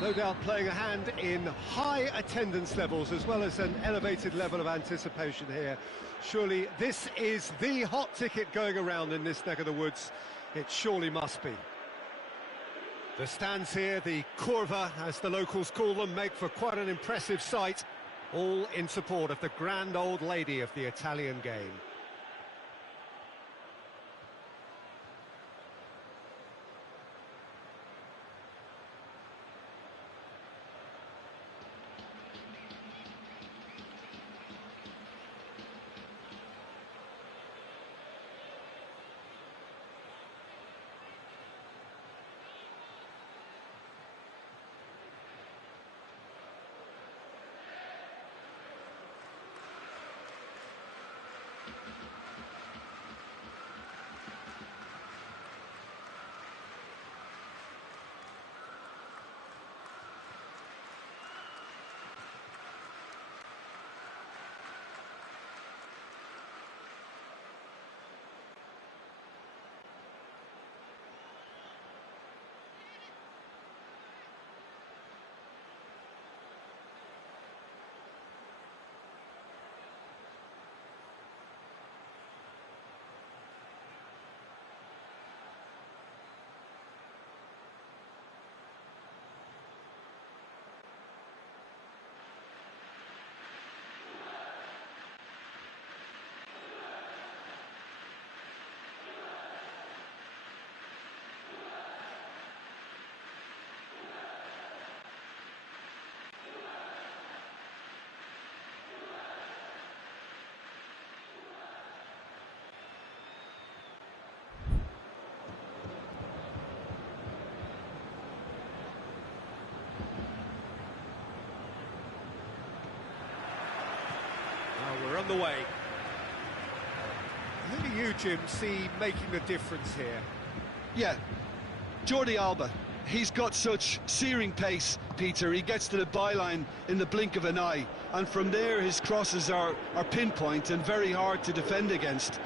No doubt playing a hand in high attendance levels as well as an elevated level of anticipation here. Surely this is the hot ticket going around in this neck of the woods. It surely must be. The stands here, the curva as the locals call them, make for quite an impressive sight. All in support of the grand old lady of the Italian game. We're on the way. Who do you, Jim, see making the difference here? Yeah, Jordi Alba. He's got such searing pace, Peter. He gets to the byline in the blink of an eye, and from there his crosses are pinpoint and very hard to defend against.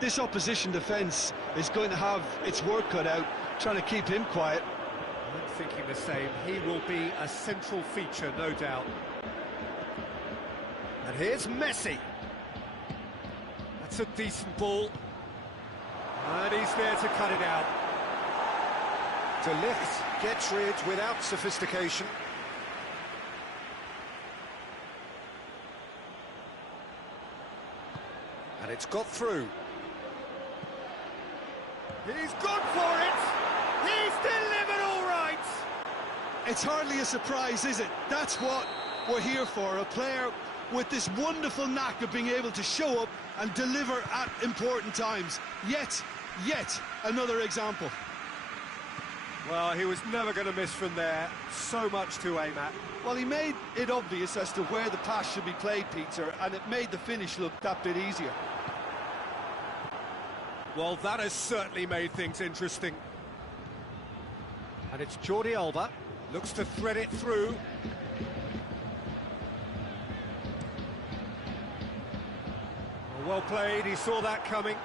This opposition defence is going to have its work cut out, trying to keep him quiet. I'm thinking the same. He will be a central feature, no doubt. And here's Messi. That's a decent ball. And he's there to cut it out. De Ligt gets rid without sophistication. And it's got through. He's gone for it! He's delivered all right! It's hardly a surprise, is it? That's what we're here for, a player with this wonderful knack of being able to show up and deliver at important times. Yet another example. Well, he was never going to miss from there. So much to aim at. Well, he made it obvious as to where the pass should be played, Peter, and it made the finish look that bit easier. Well, that has certainly made things interesting. And it's Jordi Alba. Looks to thread it through. Well played, he saw that coming.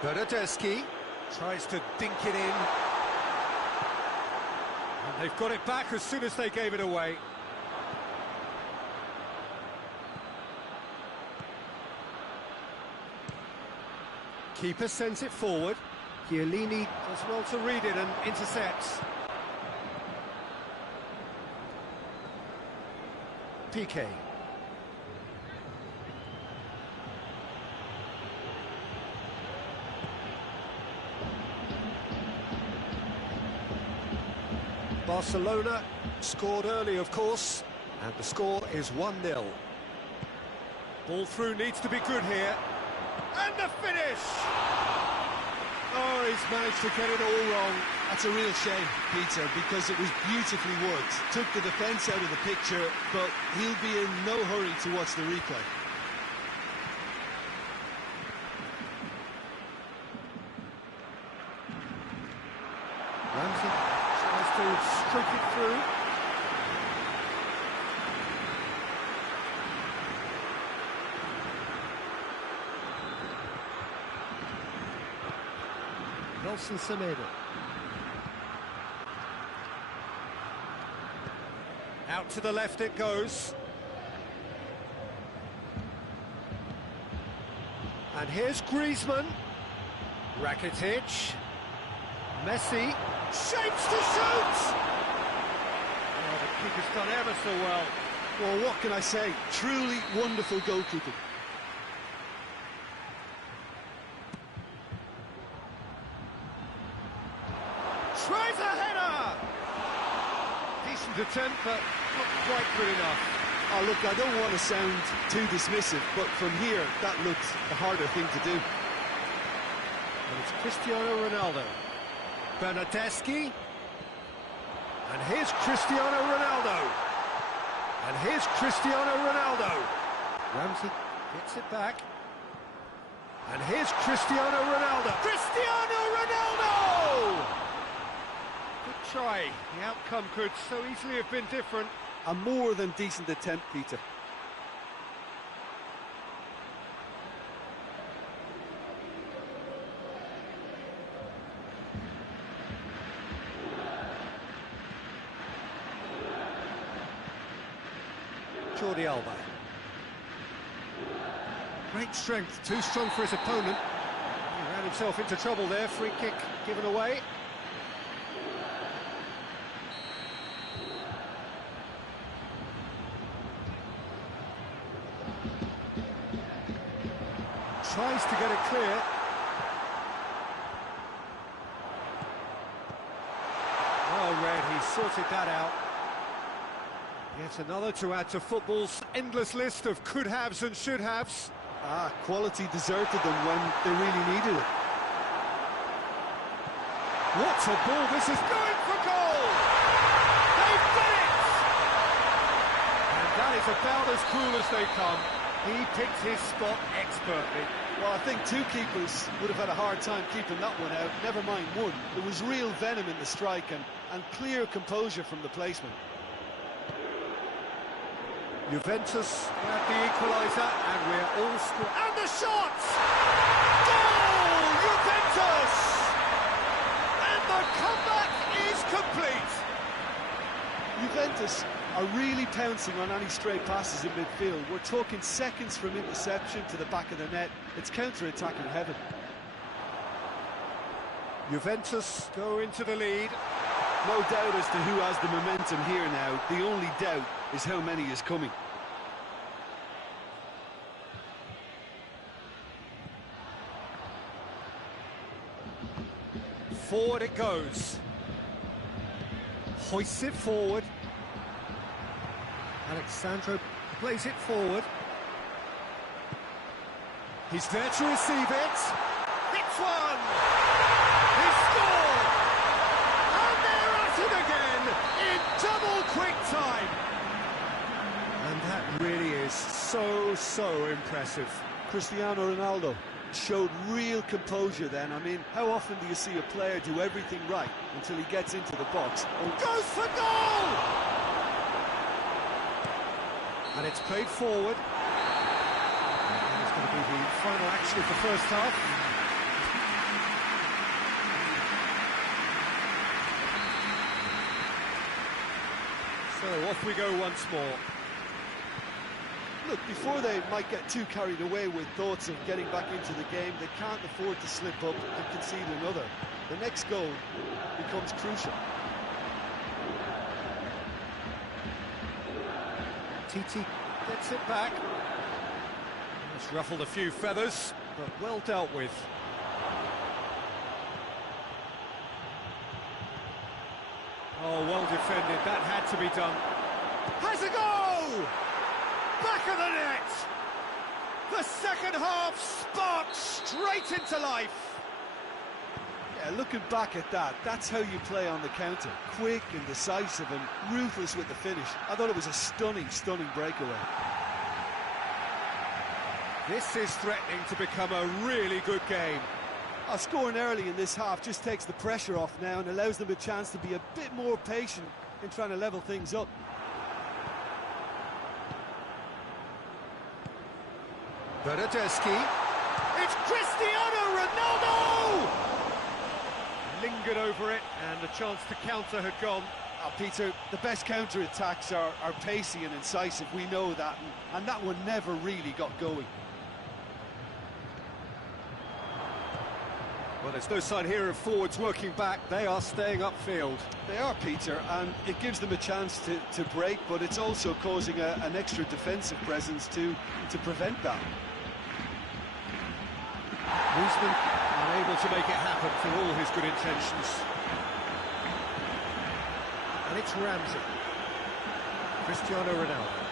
Bernardeschi tries to dink it in. And they've got it back as soon as they gave it away. Keeper sends it forward. Chiellini does well to read it and intercepts. Piqué. Barcelona scored early, of course, and the score is 1-0. Ball through needs to be good here. And the finish! Oh, he's managed to get it all wrong. That's a real shame, Peter, because it was beautifully worked. Took the defence out of the picture, but he'll be in no hurry to watch the replay. to stroke it through. Nelson Semedo. Out to the left it goes. And here's Griezmann. Rakitic. Messi. Shapes to shoot! Oh, the keeper's done ever so well. Well, what can I say? Truly wonderful goalkeeping. Tries a header! Decent attempt, but not quite good enough. Oh, look, I don't want to sound too dismissive, but from here, that looks the harder thing to do. And it's Cristiano Ronaldo. Bernardeschi. And here's Cristiano Ronaldo. And here's Cristiano Ronaldo. Ramsey gets it back. And here's Cristiano Ronaldo. Cristiano Ronaldo! Good try. The outcome could so easily have been different. A more than decent attempt, Peter. Jordi Alba. Great strength, too strong for his opponent. He ran himself into trouble there, free kick given away. Tries to get it clear. Well read, he sorted that out. Yet another to add to football's endless list of could-haves and should-haves. Ah, quality deserted them when they really needed it. What a ball, this is going for goal! They've done it! And that is about as cool as they come. He picked his spot expertly. Well, I think two keepers would have had a hard time keeping that one out, never mind one. There was real venom in the strike and clear composure from the placement. Juventus had the equaliser, and we're all scored. And the shot! Goal! Juventus! And the comeback is complete! Juventus are really pouncing on any stray passes in midfield. We're talking seconds from interception to the back of the net. It's counter-attacking heaven. Juventus go into the lead. No doubt as to who has the momentum here now. The only doubt is how many is coming. Forward it goes. Hoists it forward. Alexandro plays it forward. He's there to receive it. Hits one! He scored! And they're at it again in double quick time. And that really is so impressive. Cristiano Ronaldo showed real composure then. I mean, how often do you see a player do everything right until he gets into the box? Goes for goal! And it's played forward. And it's going to be the final action of the first half. So off we go once more. Look, before they might get too carried away with thoughts of getting back into the game, they can't afford to slip up and concede another. The next goal becomes crucial. Titi gets it back. It's ruffled a few feathers, but well dealt with. Oh, well defended. That had to be done. Has a go! Back of the net! The second half sparked straight into life. Yeah, looking back at that, that's how you play on the counter. Quick and decisive and ruthless with the finish. I thought it was a stunning breakaway. This is threatening to become a really good game. Scoring early in this half just takes the pressure off now and allows them a chance to be a bit more patient in trying to level things up. Bernardeschi. It's Cristiano Ronaldo! Lingered over it, and the chance to counter had gone. Oh, Peter, the best counter-attacks are pacey and incisive, we know that, and that one never really got going. Well, there's no sign here of forwards working back. They are staying upfield. They are, Peter, and it gives them a chance to break, but it's also causing an extra defensive presence to prevent that. Griezmann unable to make it happen for all his good intentions. And it's Ramsey. Cristiano Ronaldo.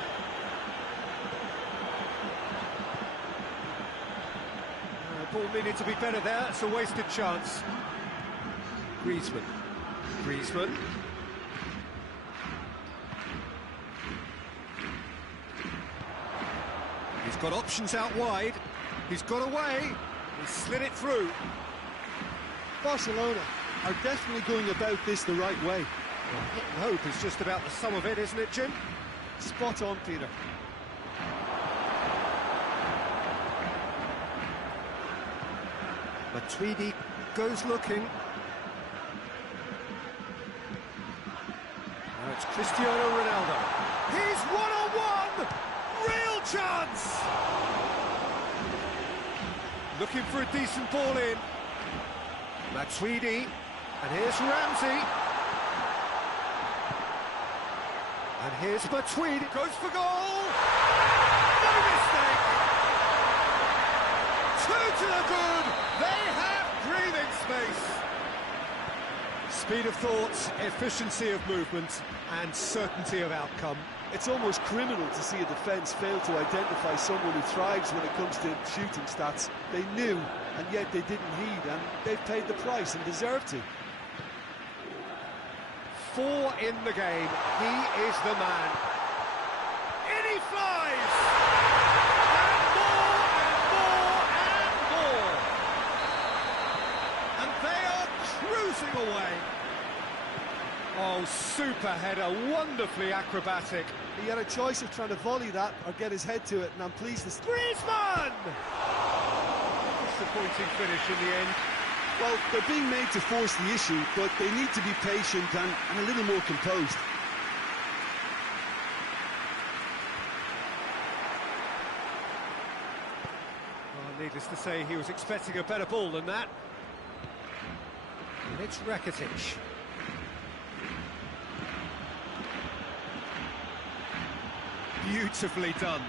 Ball needed to be better there. It's a wasted chance. Griezmann. Griezmann. He's got options out wide. He's got away. He slid it through. Barcelona are definitely going about this the right way. Well, hit and hope is just about the sum of it, isn't it, Jim? Spot on, Peter. Matuidi goes looking. Now it's Cristiano Ronaldo. He's one-on-one! Real chance! Looking for a decent ball in. Matuidi. And here's Ramsey. And here's Matuidi. Goes for goal! No mistake! Two to the good! They have breathing space. Speed of thought, efficiency of movement, and certainty of outcome. It's almost criminal to see a defence fail to identify someone who thrives when it comes to shooting stats. They knew, and yet they didn't heed, and they've paid the price and deserve to. 4 in the game. He is the man. In he flies! And more, and more, and more! And they are cruising away. Oh, super header, wonderfully acrobatic. He had a choice of trying to volley that or get his head to it, and I'm pleased to... Griezmann! Disappointing finish in the end. Well, they're being made to force the issue, but they need to be patient and a little more composed. Well, needless to say, he was expecting a better ball than that. And it's Rakitic. Beautifully done.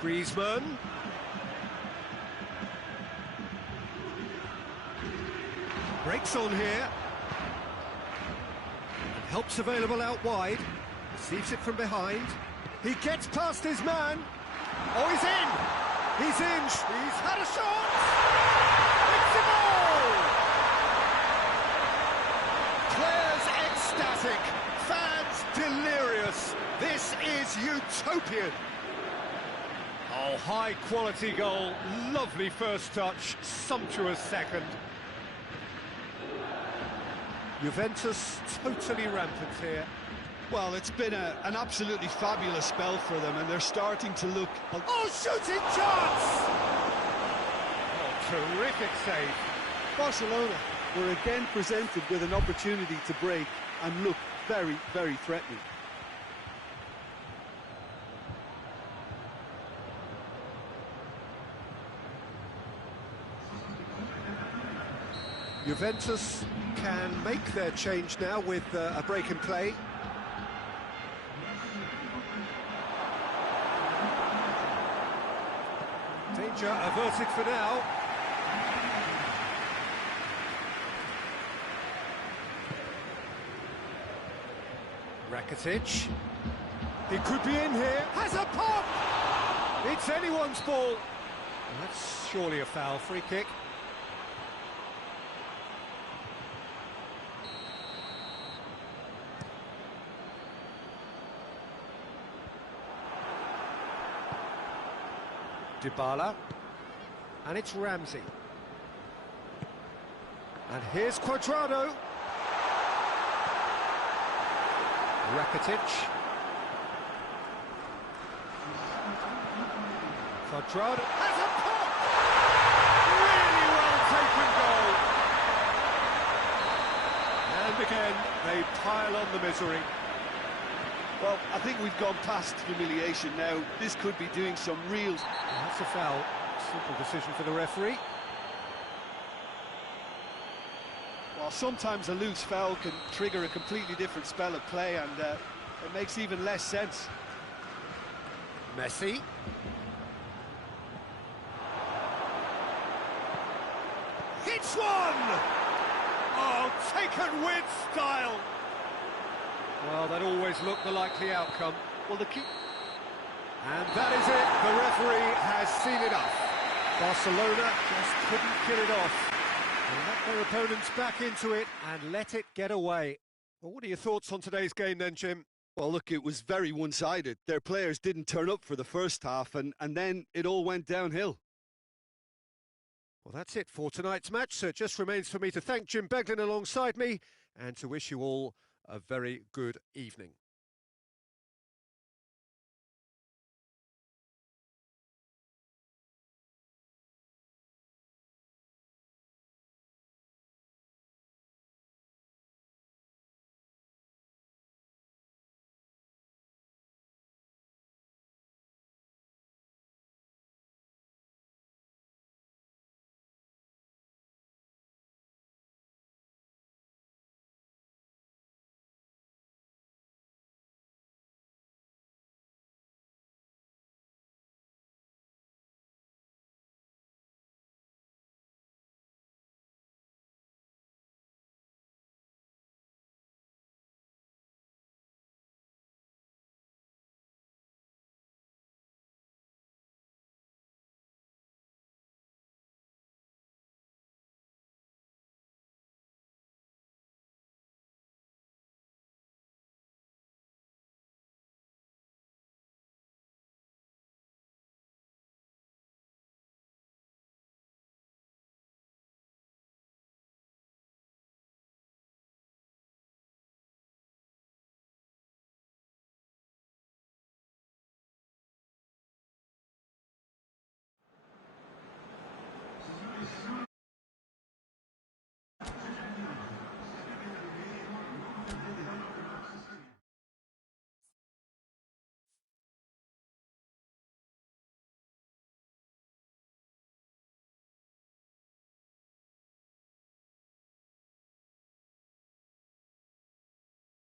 Griezmann. Breaks on here. And help's available out wide. Receives it from behind. He gets past his man. Oh, he's in! He's in! He's had a shot! It's a goal! Players ecstatic. Fans delirious. This is utopian. Oh, high-quality goal, lovely first touch, sumptuous second. Juventus totally rampant here. Well, it's been an absolutely fabulous spell for them, and they're starting to look... Oh, shooting chance! Oh, terrific save. Barcelona were again presented with an opportunity to break and look very, very threatening. Juventus can make their change now with a break in play. Danger averted for now. Rakitic. He could be in here. Has a pop! It's anyone's ball. That's surely a foul. Free kick. Dybala. And it's Ramsey. And here's Cuadrado. Rakitic. Cuadrado has a pop! Really well taken goal. And again, they pile on the misery. Well, I think we've gone past humiliation now. This could be doing some real... That's a foul. Simple decision for the referee. Well, sometimes a loose foul can trigger a completely different spell of play, and it makes even less sense. Messi. Hits one! Oh, taken with style. Well, that always looked the likely outcome. Well, the key... And that is it. The referee has seen enough. Barcelona just couldn't get it off. They let their opponents back into it and let it get away. Well, what are your thoughts on today's game then, Jim? Well, look, it was very one-sided. Their players didn't turn up for the first half, and then it all went downhill. Well, that's it for tonight's match, so it just remains for me to thank Jim Beglin alongside me and to wish you all a very good evening.